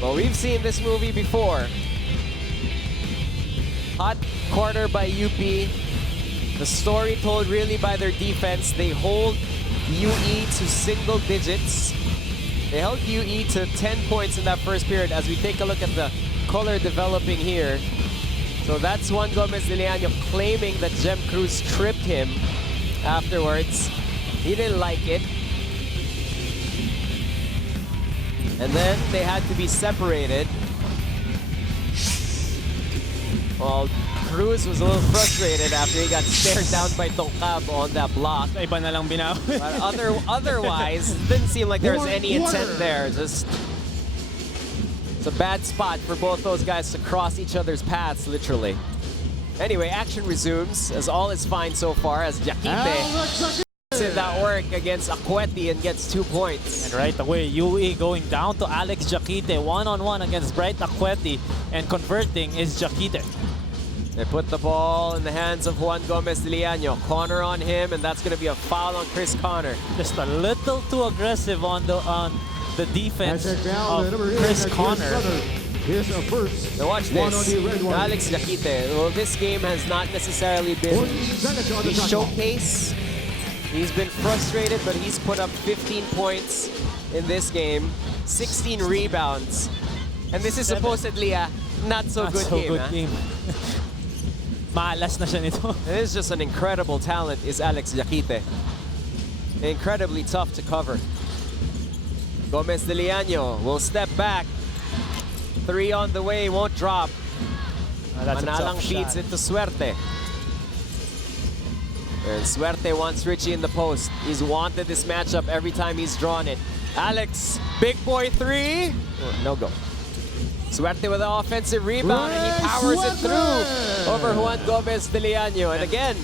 Well, we've seen this movie before. Hot quarter by UP. The story told really by their defense. They hold UE to single digits. They held UE to 10 points in that first period as we take a look at the color developing here. So that's Juan Gomez de Leaño claiming that Jem Cruz tripped him afterwards. He didn't like it. And then they had to be separated. Well, Cruz was a little frustrated after he got stared down by Tongkab on that block. Iba na lang binaw. But otherwise, it didn't seem like there was any intent there. Just it's a bad spot for both those guys to cross each other's paths, literally. Anyway, action resumes as all is fine so far as Jaquite did that work against Akweti and gets 2 points. And right away, UE going down to Alex Jaquite, one-on-one against Bright Akweti, and converting is Jaquite. They put the ball in the hands of Juan Gomez de Leaño. Corner on him, and that's going to be a foul on Chris Connor. Just a little too aggressive on the defense of Chris Connor. Now watch this. Alex Jaquite. Well, this game has not necessarily been the showcase. He's been frustrated, but he's put up 15 points in this game, 16 rebounds. And this is supposedly a not-so-good game. Maalas na siya nito. It is just an incredible talent, is Alex Jaquite. Incredibly tough to cover. Gomez de Leaño will step back. 3 on the way, won't drop. That's a Manalang tough feeds shot. it to Suerte. And Suerte wants Richie in the post. He's wanted this matchup every time he's drawn it. Alex, big boy 3. Oh, no go. Suerte with the offensive rebound, and he powers it through over Juan Gomez de Leaño. And again,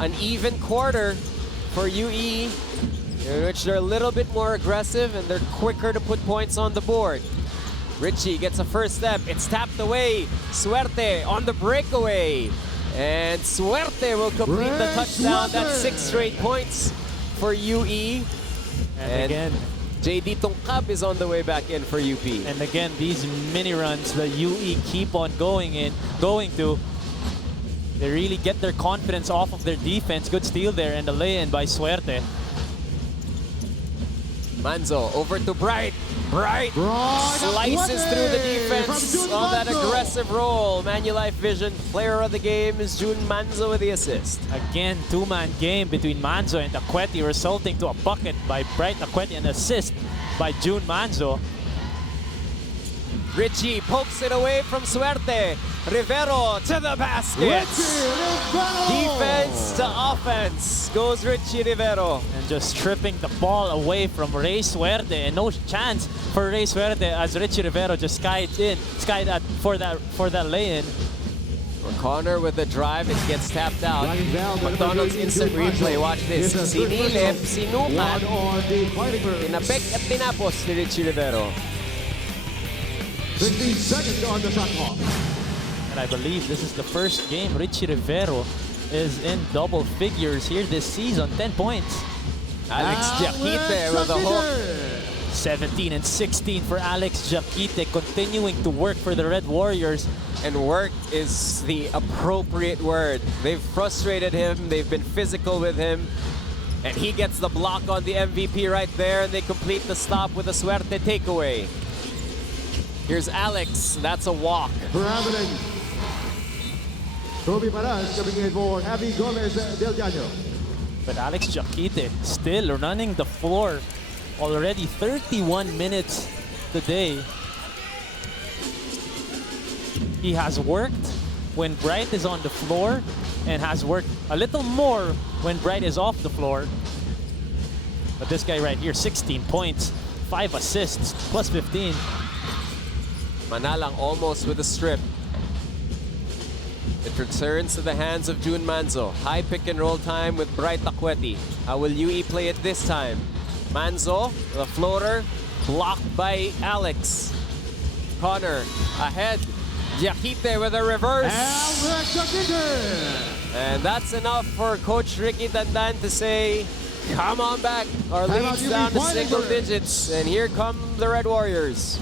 an even quarter for UE, in which they're a little bit more aggressive and they're quicker to put points on the board. Richie gets a first step. It's tapped away. Suerte on the breakaway. And Suerte will complete the touchdown. That's 6 straight points for UE. And again, JD Tongkab is on the way back in for UP. and again, these mini runs that UE keep on going to, they really get their confidence off of their defense. Good steal there, and the lay-in by Suerte. Manzo over to Bright. Bright slices through the defense on that aggressive roll. Manulife Vision player of the game is June Manzo with the assist. Again, two-man game between Manzo and Akweti, resulting to a bucket by Bright Akweti and assist by June Manzo. Richie pokes it away from Suerte. Rivero to the basket. Defense to offense goes Richie Rivero. And just stripping the ball away from Rey Suerte, and no chance for Rey Suerte as Richie Rivero just skied out for that lay-in. Connor with the drive, it gets tapped out. McDonald's instant replay, watch this. Sinilip, sinukan, tinapik at tinapos ni Richie Rivero. 16 seconds on the shot clock. And I believe this is the first game Richie Rivero is in double figures here this season. 10 points. Alex Jaquite with a hook. 17 and 16 for Alex Jaquite, continuing to work for the Red Warriors. And work is the appropriate word. They've frustrated him, they've been physical with him, and he gets the block on the MVP right there, and they complete the stop with a Suerte takeaway. Here's Alex, that's a walk. Traveling. Toby Paras coming in for Javi Gomez del Llano. But Alex Jaquite still running the floor. Already 31 minutes today. He has worked when Bright is on the floor and has worked a little more when Bright is off the floor. But this guy right here, 16 points, 5 assists, plus 15. Manalang almost with a strip. It returns to the hands of June Manzo. High pick and roll time with Bright Akweti. How will UE play it this time? Manzo, the floater, blocked by Alex. Connor ahead. Jaquite with a reverse. And that's enough for Coach Ricky Dandan to say, come on back. Our lead's down to single digits. And here come the Red Warriors.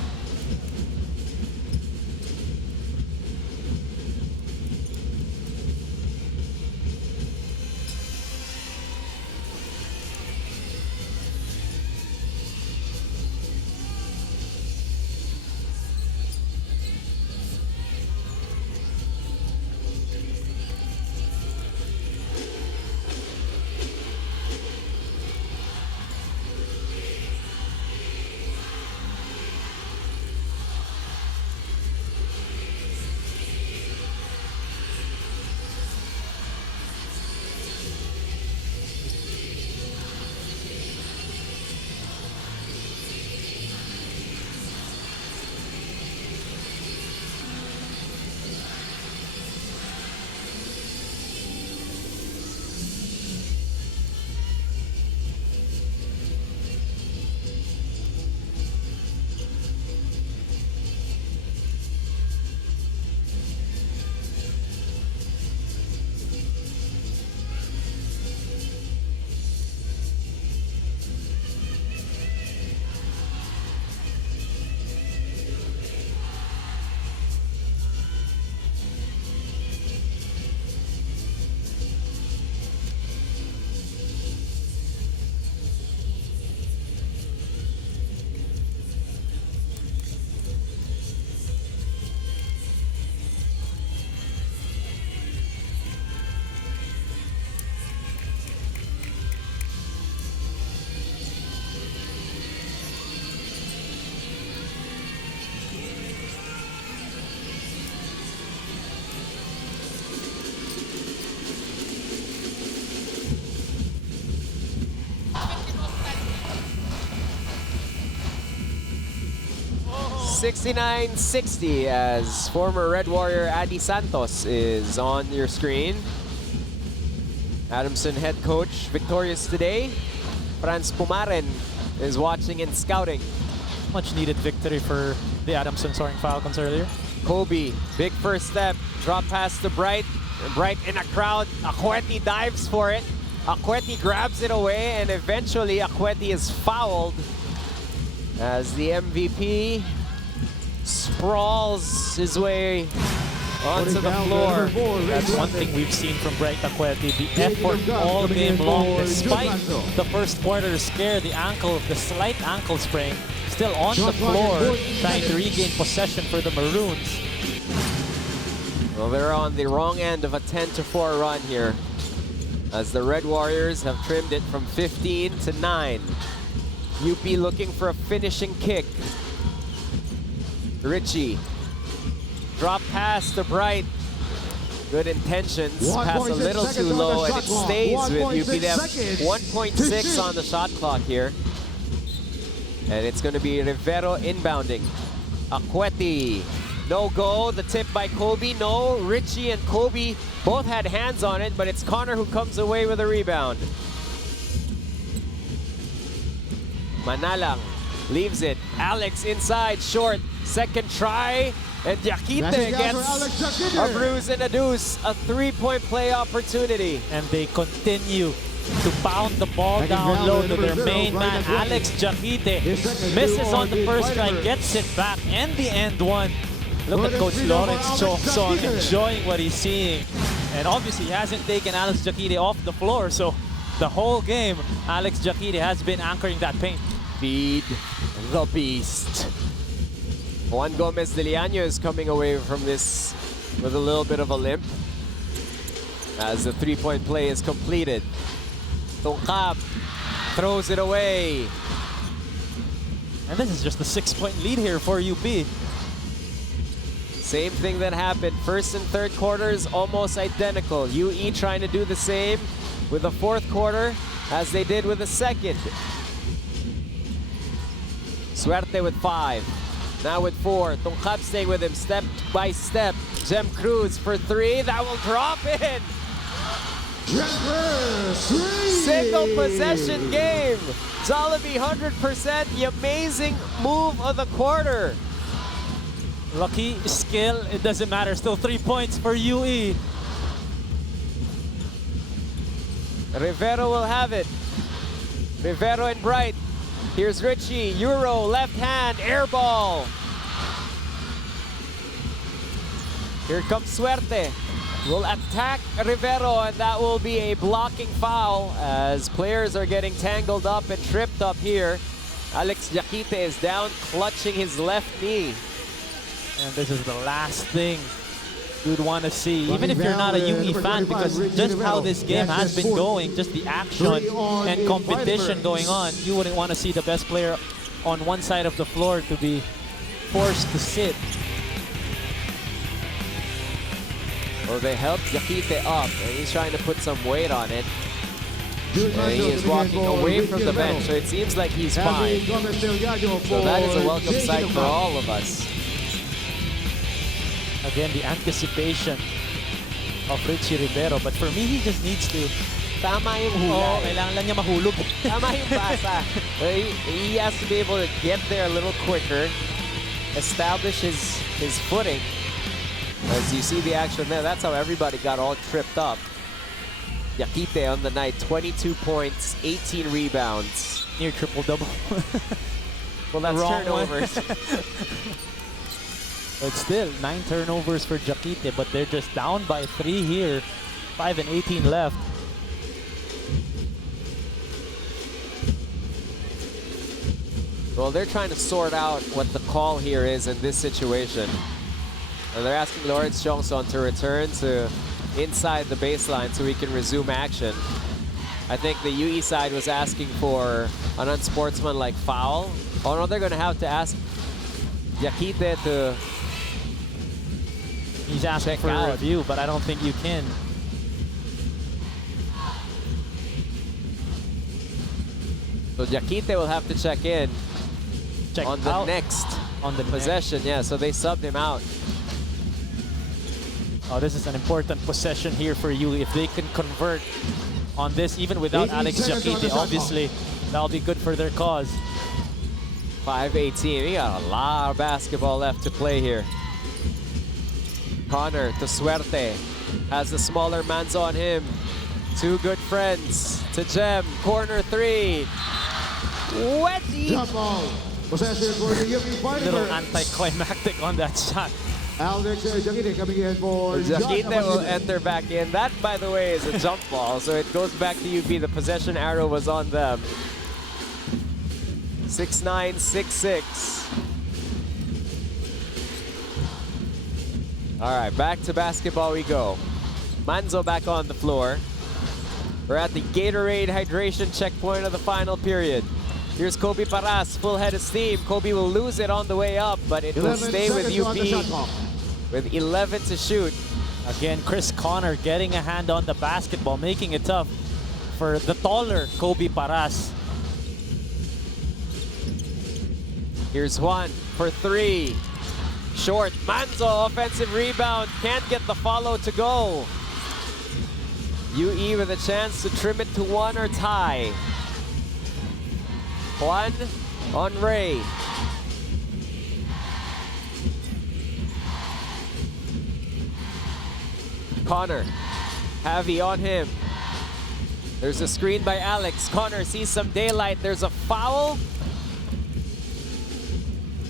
69-60 as former Red Warrior Adi Santos is on your screen. Adamson head coach victorious today. Franz Pumaren is watching and scouting. Much needed victory for the Adamson Soaring Falcons earlier. Kobe, big first step, drop pass to Bright. Bright in a crowd, Akweti dives for it. Akweti grabs it away and eventually Akweti is fouled as the MVP sprawls his way onto the floor. That's one thing we've seen from Bright Akweti. The effort all game long, despite the first quarter scare, the slight ankle sprain, still on the floor, trying to regain possession for the Maroons. Well, they're on the wrong end of a 10-4 run here, as the Red Warriors have trimmed it from 15 to 9. UP looking for a finishing kick. Richie, drop pass to Bright. Good intentions, pass a little too low, and it stays with UP. They have 1.6 on the shot clock here. And it's going to be Rivero inbounding. Akweti, no go. The tip by Kobe, no. Richie and Kobe both had hands on it, but it's Connor who comes away with a rebound. Manalang leaves it. Alex inside, short. Second try, and Yakite gets a bruise and a deuce. A three-point play opportunity. And they continue to pound the ball down low to their main man, Alex Jakite. Misses on the first try, gets it back, and the end one. Look at Coach Lawrence Chokson enjoying what he's seeing. And obviously he hasn't taken Alex Jakite off the floor, so the whole game, Alex Jakite has been anchoring that paint. Feed the beast. Juan Gomez de Liaño is coming away from this with a little bit of a limp as the three-point play is completed. Tongkap throws it away. And this is just a 6-point lead here for UP. Same thing that happened. First and third quarters almost identical. UE trying to do the same with the fourth quarter as they did with the second. Suerte with 5. Now with 4. Tongkap staying with him step by step. Jem Cruz for 3. That will drop in. Single possession game. Jollibee 100%. The amazing move of the quarter. Lucky, skill, it doesn't matter. Still 3 points for UE. Rivero will have it. Rivero and Bright. Here's Richie, Euro, left hand, air ball. Here comes Suerte. Will attack Rivero, and that will be a blocking foul as players are getting tangled up and tripped up here. Alex Jakite is down, clutching his left knee. And this is the last thing you'd want to see, even if you're not a UE fan, because just how this game has been going, just the action and competition going on, you wouldn't want to see the best player on one side of the floor to be forced to sit. Well, they helped Yakite up, and he's trying to put some weight on it. And he is walking away from the bench, so it seems like he's fine. So that is a welcome sight for all of us. Again, the anticipation of Richie Rivero. But for me, he just needs to... Tama yung hula. Kailangan lang niya mahulog. Tama yung basa. He has to be able to get there a little quicker, establish his footing. As you see the action there, that's how everybody got all tripped up. Yakite on the night, 22 points, 18 rebounds. Near triple-double. Well, that's turnovers. But still, 9 turnovers for Jakite, but they're just down by 3 here. 5 and 18 left. Well, they're trying to sort out what the call here is in this situation. And they're asking Lawrence Johnson to return to inside the baseline so we can resume action. I think the UE side was asking for an unsportsmanlike foul. Oh no, they're going to have to ask Yakite to He's asking for a review, but I don't think you can. So Yakite will have to check in on the next on the possession. Yeah, so they subbed him out. Oh, this is an important possession here for you. If they can convert on this, even without 18 Alex seconds on the Jaquite, shot obviously, that'll be good for their cause. 5:18. We got a lot of basketball left to play here. Connor to Suerte. Has the smaller Manzo on him. Two good friends to Gem. Corner three. Wedgie. Jump ball. Possession for the UP Fighting Little Birds. anticlimactic on that shot. Alex Jaquite coming in for Jaquite will John enter back in. That, by the way, is a jump ball, so it goes back to UP. The possession arrow was on them. 6'9", 6'6". All right, back to basketball we go. Manzo back on the floor. We're at the Gatorade hydration checkpoint of the final period. Here's Kobe Paras, full head of steam. Kobe will lose it on the way up, but it will 11 stay with seconds on the shot UP clock. with 11 to shoot. Again, Chris Connor getting a hand on the basketball, making it tough for the taller Kobe Paras. Here's one for three. Short. Manzo, offensive rebound. Can't get the follow to go. UE with a chance to trim it to one or tie. Juan on Ray. Connor. Javi on him. There's a screen by Alex. Connor sees some daylight. There's a foul.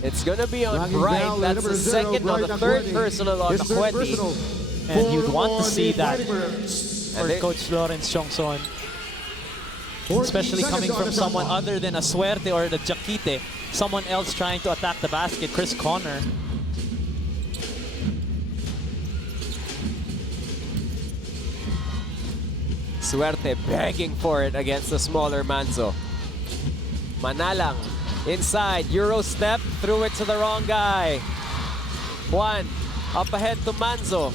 It's going to be on Knocking Bright. down That's the number 0, second or the Bright third Nacuete. personal on His third personal. Nacuete. And you'd want to For see the that Fighting Birds. for And they- Coach Lawrence Chongson. 14 Especially seconds coming on from the shot someone clock. other than a Suerte or the Jaquite. Someone else trying to attack the basket, Chris Connor. Suerte begging for it against the smaller Manzo. Manalang inside, Euro step, threw it to the wrong guy. Juan up ahead to Manzo.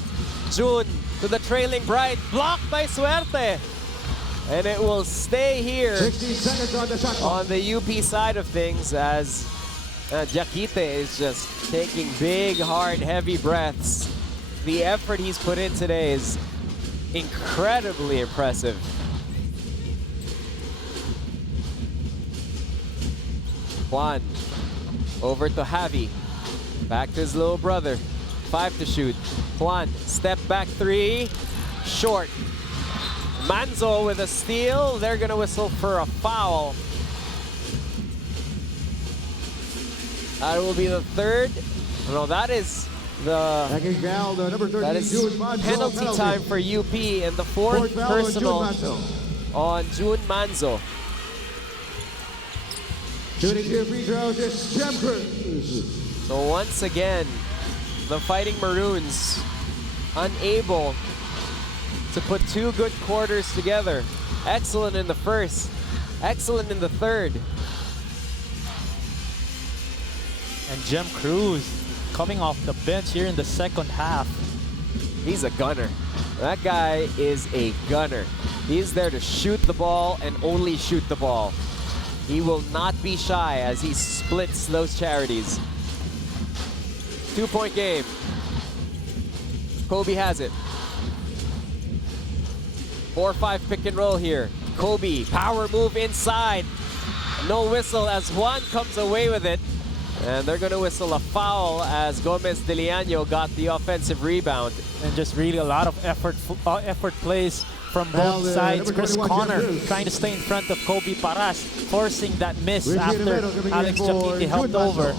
June to the trailing Bright, blocked by Suerte. And it will stay here 16 seconds on the shot clock. on the UP side of things as Jaquite is just taking big, hard, heavy breaths. The effort he's put in today is incredibly impressive. Juan over to Javi. Back to his little brother. 5 to shoot. Juan, step back three. Short. Manzo with a steal. They're going to whistle for a foul. That will be the third. No, that is the Backing foul, the number 13, that is June Manzo, penalty time for UP, and the fourth foul on June personal Manzo. on June Manzo. Shooting two free throws is Gem Cruz. So once again, the Fighting Maroons unable to put two good quarters together. Excellent in the first, excellent in the third. And Jem Cruz coming off the bench here in the second half. He's a gunner. That guy is a gunner. He's there to shoot the ball and only shoot the ball. He will not be shy as he splits those charities. 2-point game. Kobe has it. 4-5 pick and roll here. Kobe, power move inside. No whistle as Juan comes away with it. And they're going to whistle a foul as Gomez De Leano got the offensive rebound. And just really a lot of effort plays from Foul, both sides. number Chris 21, Connor Jem Cruz. trying to stay in front of Kobe Paras, forcing that miss Richie after Rivero coming in Alex for Jaquite June helped Manzo. over.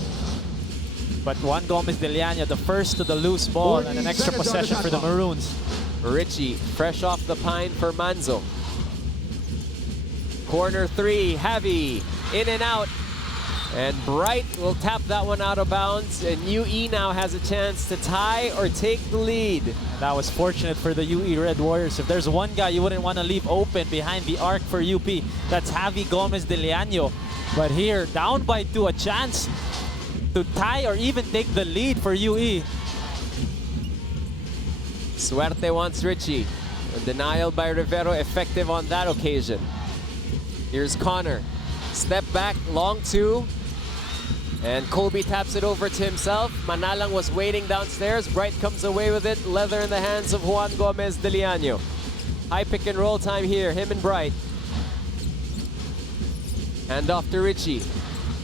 But Juan Gomez De Leano, the first to the loose ball, and 14 an extra seconds on the possession shot for the clock. Maroons. Richie, fresh off the pine for Manzo. Corner three, Javi, in and out. And Bright will tap that one out of bounds, and UE now has a chance to tie or take the lead. That was fortunate for the UE Red Warriors. If there's one guy you wouldn't want to leave open behind the arc for UP, that's Javi Gomez De Leano. But here, down by 2, a chance to tie or even take the lead for UE. Suerte wants Richie. A denial by Rivero effective on that occasion. Here's Connor. Step back, long two. And Kobe taps it over to himself. Manalang was waiting downstairs. Bright comes away with it. Leather in the hands of Juan Gomez de Leaño. High pick and roll time here, him and Bright. Hand off to Richie.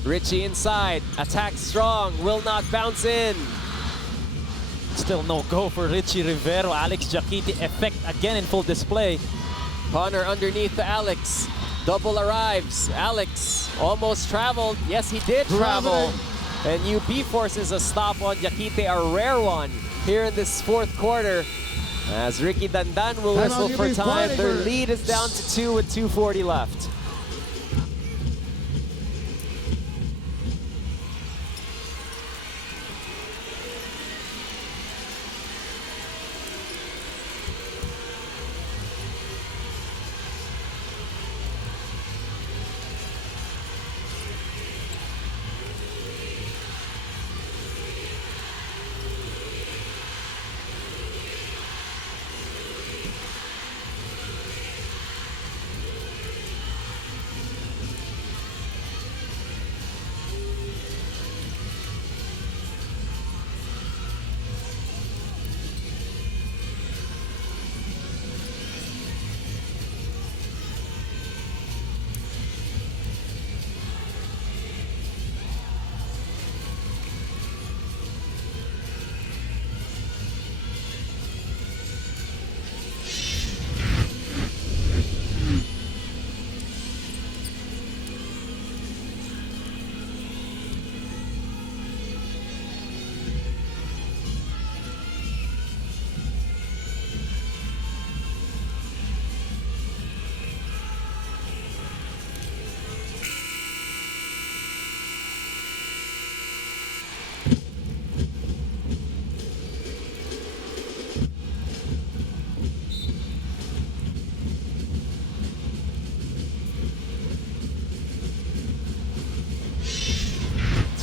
Richie inside, attacks strong, will not bounce in. Still no go for Richie Rivero. Alex Jaquite effect again in full display. Connor underneath to Alex. Double arrives. Alex almost traveled. Yes, he did travel. And UP forces a stop on Jaquite, a rare one here in this fourth quarter. As Ricky Dandan will whistle for time. Their lead is down to 2 with 2:40 left.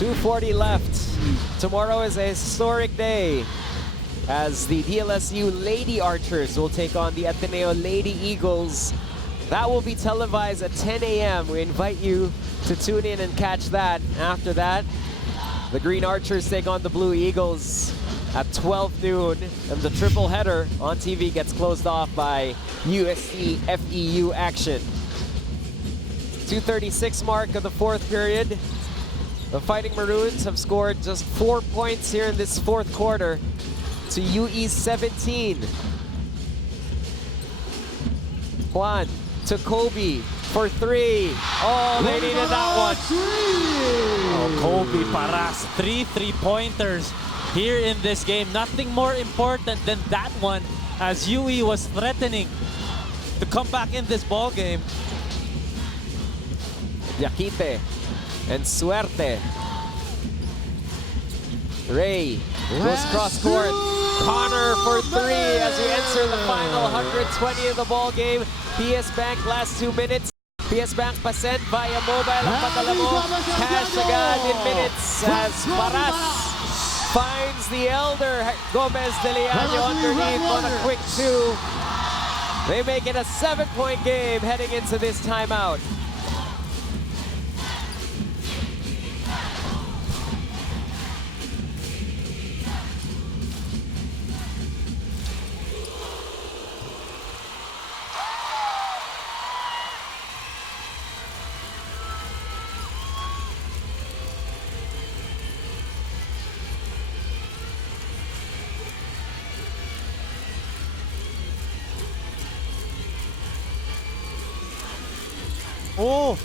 .240 left. Tomorrow is a historic day as the DLSU Lady Archers will take on the Ateneo Lady Eagles. That will be televised at 10 a.m. We invite you to tune in and catch that. After that, the Green Archers take on the Blue Eagles at 12 noon, and the triple header on TV gets closed off by USC FEU action. 2:36 mark of the fourth period. The Fighting Maroons have scored just 4 points here in this fourth quarter to UE's 17. Juan to Kobe for 3. Oh, they needed that one. Oh, Kobe Paras, 3 3-pointers here in this game. Nothing more important than that one as UE was threatening to come back in this ball game. Jaquite and Suerte. Ray goes cross court. Connor for 3 as we enter the final 120 of the ball game. PS Bank last 2 minutes. PS Bank pasent via mobile ang padala mo. Cash agad in minutes as Paras finds the elder Gomez de Leaño underneath on a quick 2. They make it a 7-point game heading into this timeout. Oh!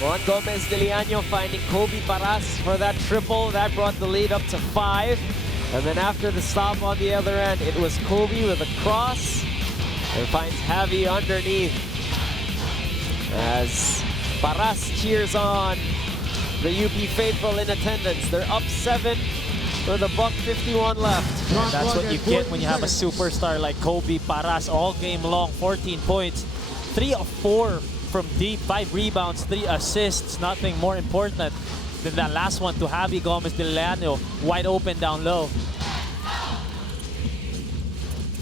Juan Gomez de Leaño finding Kobe Paras for that triple. That brought the lead up to 5. And then after the stop on the other end, it was Kobe with a cross. and finds Javi underneath as Paras cheers on the UP faithful in attendance. They're up 7 with a $1:51 left. And that's what you get when you have a superstar like Kobe Paras all game long. 14 points, 3 of 4 from deep, 5 rebounds, 3 assists. Nothing more important than that last one to Javi Gomez de Leano, wide open down low.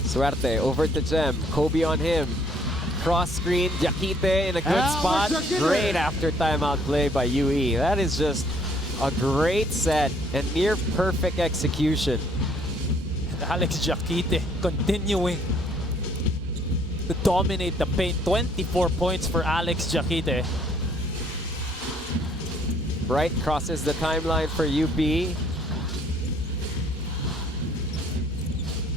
Suerte over to Jem. Kobe on him. Cross screen, Jakite in a good spot. Great after timeout play by UE. That is just a great set and near perfect execution. And Alex Jakite continuing to dominate the paint. 24 points for Alex Jakite. Bright crosses the timeline for UP.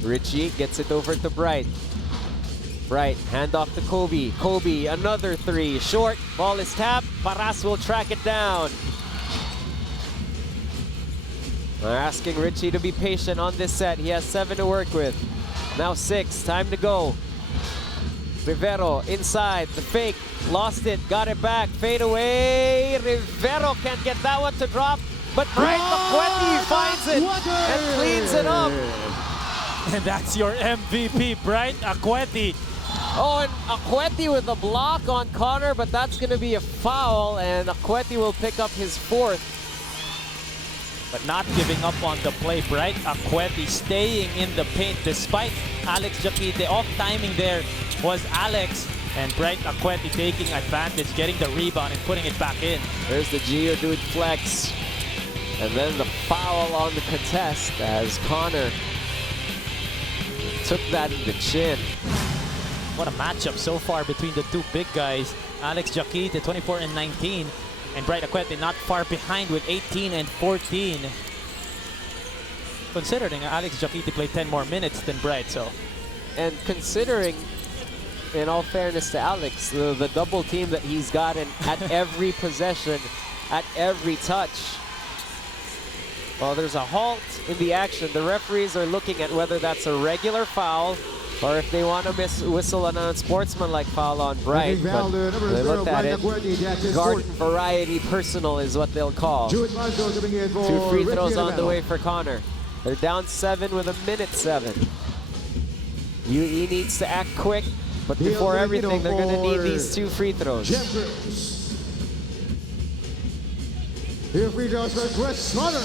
Richie gets it over to Bright. Bright, handoff to Kobe. Kobe, another 3. Short, ball is tapped. Paras will track it down. They're asking Richie to be patient on this set. He has 7 to work with. Now 6, time to go. Rivero inside, the fake, lost it, got it back, fade away. Rivero can't get that one to drop, but Bright McQuetty finds it and cleans it up. And that's your MVP, Bright Akweti. Oh, and Akweti with a block on Connor, but that's going to be a foul, and Akweti will pick up his 4th. But not giving up on the play. Bright Akweti staying in the paint despite Alex Jakite. Off timing there was Alex, and Bright Akweti taking advantage, getting the rebound and putting it back in. There's the Geodude flex, and then the foul on the contest as Connor took that in the chin. What a matchup so far between the two big guys. Alex Jakite, 24 and 19, and Bright Akweti not far behind with 18 and 14. Considering Alex Jakite played 10 more minutes than Bright, so. And considering, in all fairness to Alex, the double team that he's gotten at every possession, at every touch. Well, there's a halt in the action. The referees are looking at whether that's a regular foul or if they want to whistle an unsportsmanlike foul on Bright. But they looked at it. Garden variety personal is what they'll call. 2 free throws on the way for Connor. They're down 7 with 1:07. UE needs to act quick, but before everything, they're going to need these 2 free throws. Here free throws for Chris Connor.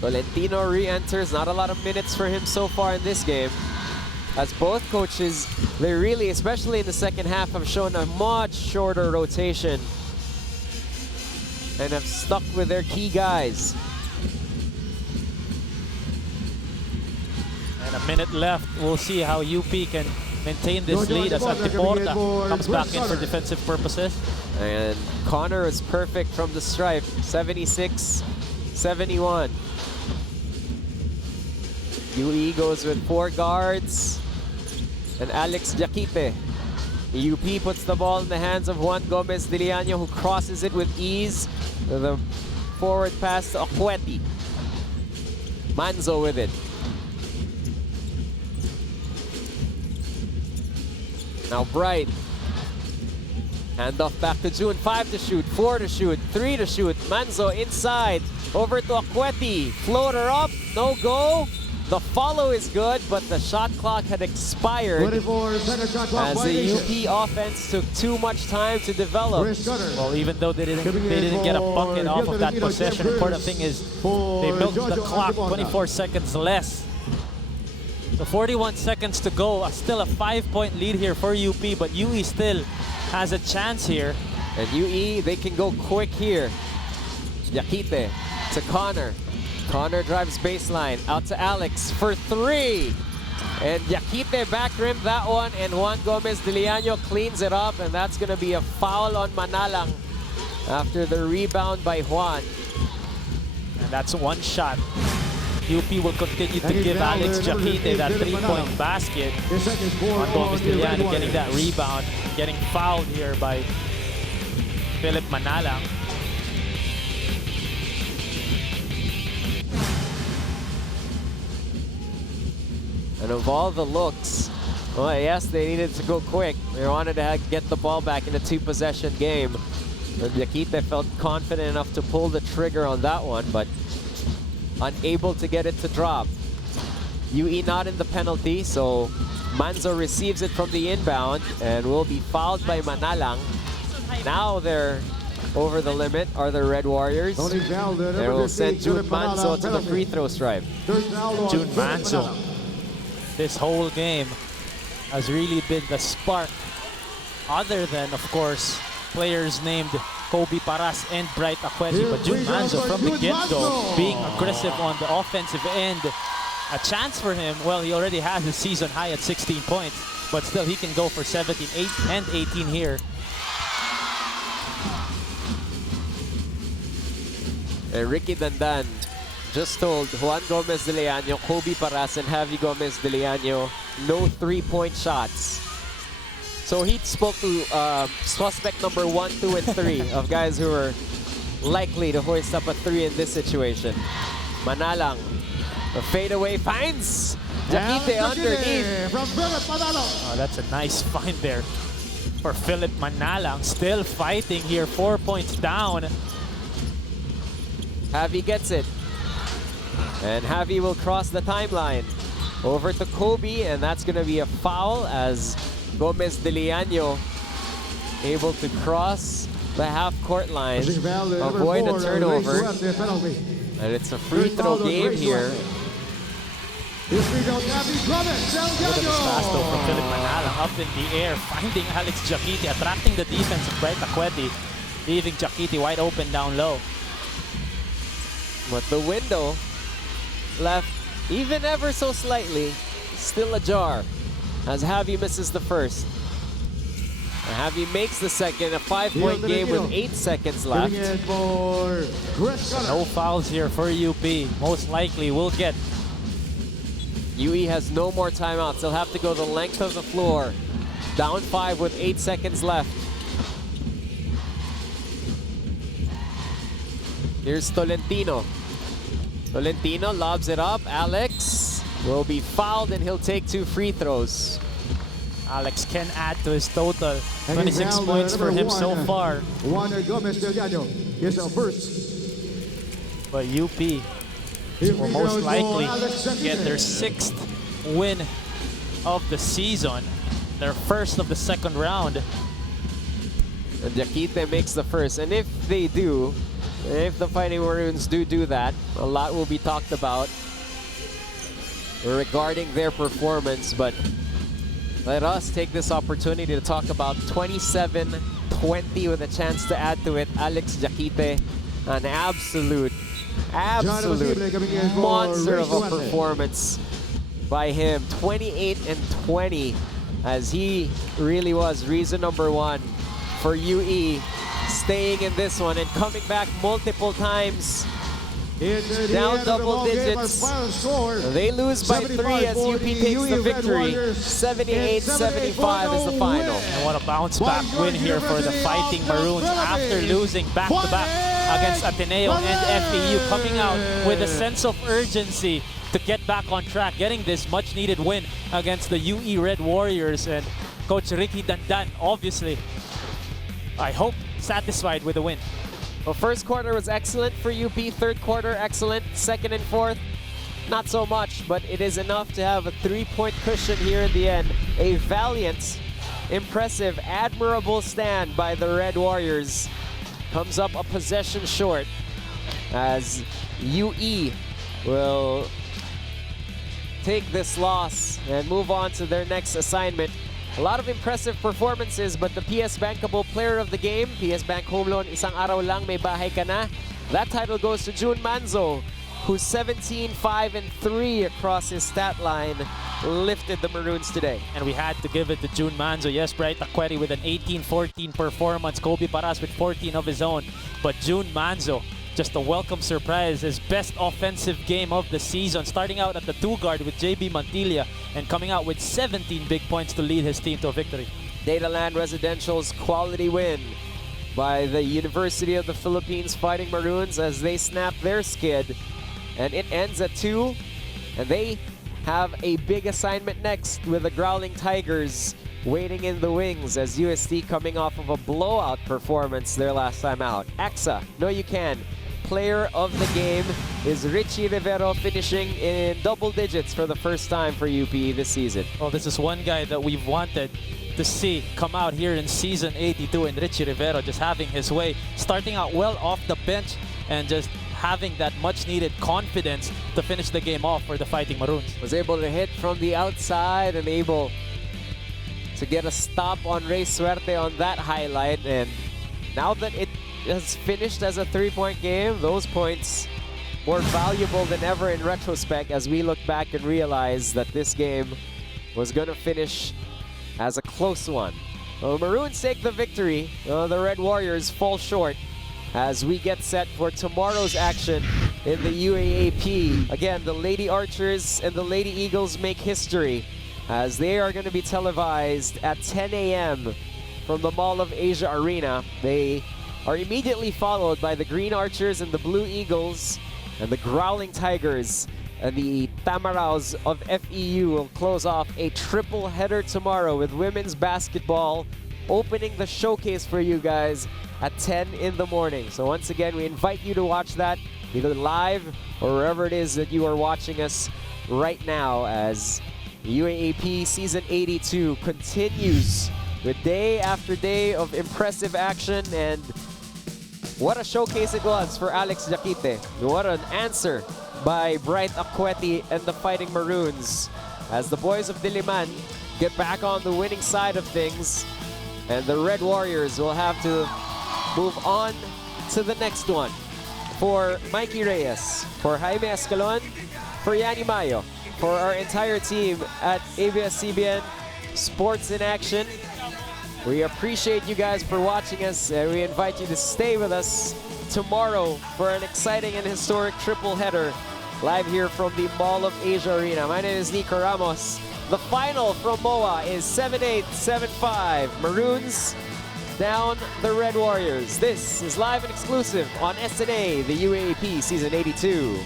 Valentino re-enters. Not a lot of minutes for him so far in this game. As both coaches, they really, especially in the second half, have shown a much shorter rotation and have stuck with their key guys. And a minute left. We'll see how UP can maintain this lead as Antiporta comes back in for defensive purposes. And Connor is perfect from the stripe, 76-71. UE goes with 4 guards and Alex Jakite. UP puts the ball in the hands of Juan Gomez de Leano, who crosses it with ease. The forward pass to Akweti. Manzo with it. Now Bright. Handoff back to June. 5 to shoot, 4 to shoot, 3 to shoot. Manzo inside. Over to Akweti. Floater up, no go. The follow is good, but the shot clock had expired 24 second shot clock as the UP offense took too much time to develop. Well, even though they didn't get a bucket off of that possession, the important thing is they milked the clock 24 seconds less. So 41 seconds to go. Still a 5-point lead here for UP, but UE still has a chance here. And UE, they can go quick here. Jakite to Connor. Connor drives baseline, out to Alex for 3. And Jakite back rim that one, and Juan Gomez de Leano cleans it up, and that's going to be a foul on Manalang after the rebound by Juan. And that's one shot. UP will continue to give Alex Jakite that 3-point basket. Juan Gomez de Leano getting that rebound, getting fouled here by Philip Manalang. And of all the looks Well, yes, they needed to go quick. They wanted to get the ball back in a two-possession game. And Yakite felt confident enough to pull the trigger on that one, but unable to get it to drop. UE not in the penalty, so Manzo receives it from the inbound and will be fouled by Manalang. Now they're over the limit are the Red Warriors. They will send June Manzo to the free throw stripe. June Manzo, this whole game has really been the spark, other than, of course, players named Kobe Paras and Bright Akwedi. But June Manzo, from the get-go, being aggressive on the offensive end. A chance for him, well, he already has his season high at 16 points, but still he can go for 17, 8, and 18 here. And Ricky Dandan just told Juan Gomez de Leaño, Kobe Paras, and Javi Gomez de Leaño no three-point shots. So he spoke to suspect number 1, 2, and 3 of guys who are likely to hoist up a 3 in this situation. Manalang, the fadeaway finds Jakite underneath. Oh, that's a nice find there for Philip Manalang. Still fighting here, 4 points down. Javi gets it. And Javi will cross the timeline. Over to Kobe, and that's going to be a foul as Gomez de Leaño able to cross the half-court line, avoid a turnover. And it's a free throw game here. Look at this pass though from Philip Manalang, up in the air, finding Alex Jakite, attracting the defense of Bright Akwedi, leaving Jakite wide open down low. But the window left, even ever so slightly, still ajar as Javi misses the first. And Javi makes the second, a 5-point game with 8 seconds left. No fouls here for UP. Most likely will get. UE has no more timeouts. They'll have to go the length of the floor. Down 5 with 8 seconds left. Here's Tolentino. Tolentino lobs it up. Alex will be fouled and he'll take 2 free throws. Alex can add to his total. 26 points for him so far. Juan Gomez de Leaño is the first. But UP will most likely get their 6th win of the season. Their first of the second round. And Jakite makes the first. And if they do, if the Fighting Maroons do that, a lot will be talked about regarding their performance. But let us take this opportunity to talk about 27-20 with a chance to add to it. Alex Jakite, an absolute monster of a performance by him. 28-20 as he really was reason number 1 for UE staying in this one and coming back multiple times. Down double digits. They lose by 3 as UP takes the victory. 78-75 is the final. And what a bounce back win here for the Fighting Maroons after losing back-to-back against Ateneo and FEU, coming out with a sense of urgency to get back on track, getting this much needed win against the UE Red Warriors. And Coach Ricky Dandan, obviously, I hope, satisfied with the win. Well, first quarter was excellent for UP. Third quarter, excellent. Second and fourth, not so much, but it is enough to have a 3-point cushion here in the end. A valiant, impressive, admirable stand by the Red Warriors. Comes up a possession short as UE will take this loss and move on to their next assignment. A lot of impressive performances, but the PS Bankable Player of the Game, PS Bank Home Loan, isang araw lang may bahay ka na. That title goes to June Manzo, who's 17-5-3 across his stat line, lifted the Maroons today. And we had to give it to June Manzo. Yes, Bright Akwedi with an 18-14 performance. Kobe Paras with 14 of his own. But June Manzo, just a welcome surprise. His best offensive game of the season, starting out at the 2-guard with JB Mantilla and coming out with 17 big points to lead his team to a victory. Dataland Residential's quality win by the University of the Philippines Fighting Maroons as they snap their skid. And it ends at 2, and they have a big assignment next with the Growling Tigers waiting in the wings as UST coming off of a blowout performance their last time out. AXA, no you can. Player of the game is Richie Rivero, finishing in double digits for the first time for UP this season. Well, this is one guy that we've wanted to see come out here in season 82, and Richie Rivero just having his way, starting out well off the bench and just having that much needed confidence to finish the game off for the Fighting Maroons. Was able to hit from the outside and able to get a stop on Rey Suerte on that highlight, and now that it has finished as a 3-point game, those points more valuable than ever in retrospect as we look back and realize that this game was going to finish as a close one. Well, Maroons take the victory. The Red Warriors fall short as we get set for tomorrow's action in the UAAP. Again, the Lady Archers and the Lady Eagles make history as they are going to be televised at 10 a.m. from the Mall of Asia Arena. They are immediately followed by the Green Archers and the Blue Eagles, and the Growling Tigers and the Tamaraos of FEU will close off a triple header tomorrow with women's basketball opening the showcase for you guys at 10 in the morning. So once again, we invite you to watch that either live or wherever it is that you are watching us right now as UAAP Season 82 continues with day after day of impressive action, and what a showcase it was for Alex Jaquite. What an answer by Bright Akweti and the Fighting Maroons as the boys of Diliman get back on the winning side of things, and the Red Warriors will have to move on to the next one. For Mikey Reyes, for Jaime Escalon, for Yanni Mayo, for our entire team at ABS-CBN Sports in Action, we appreciate you guys for watching us, and we invite you to stay with us tomorrow for an exciting and historic triple header live here from the Mall of Asia Arena. My name is Nico Ramos. The final from MOA is 7-8, 7-5. Maroons down the Red Warriors. This is live and exclusive on SNA, the UAAP Season 82.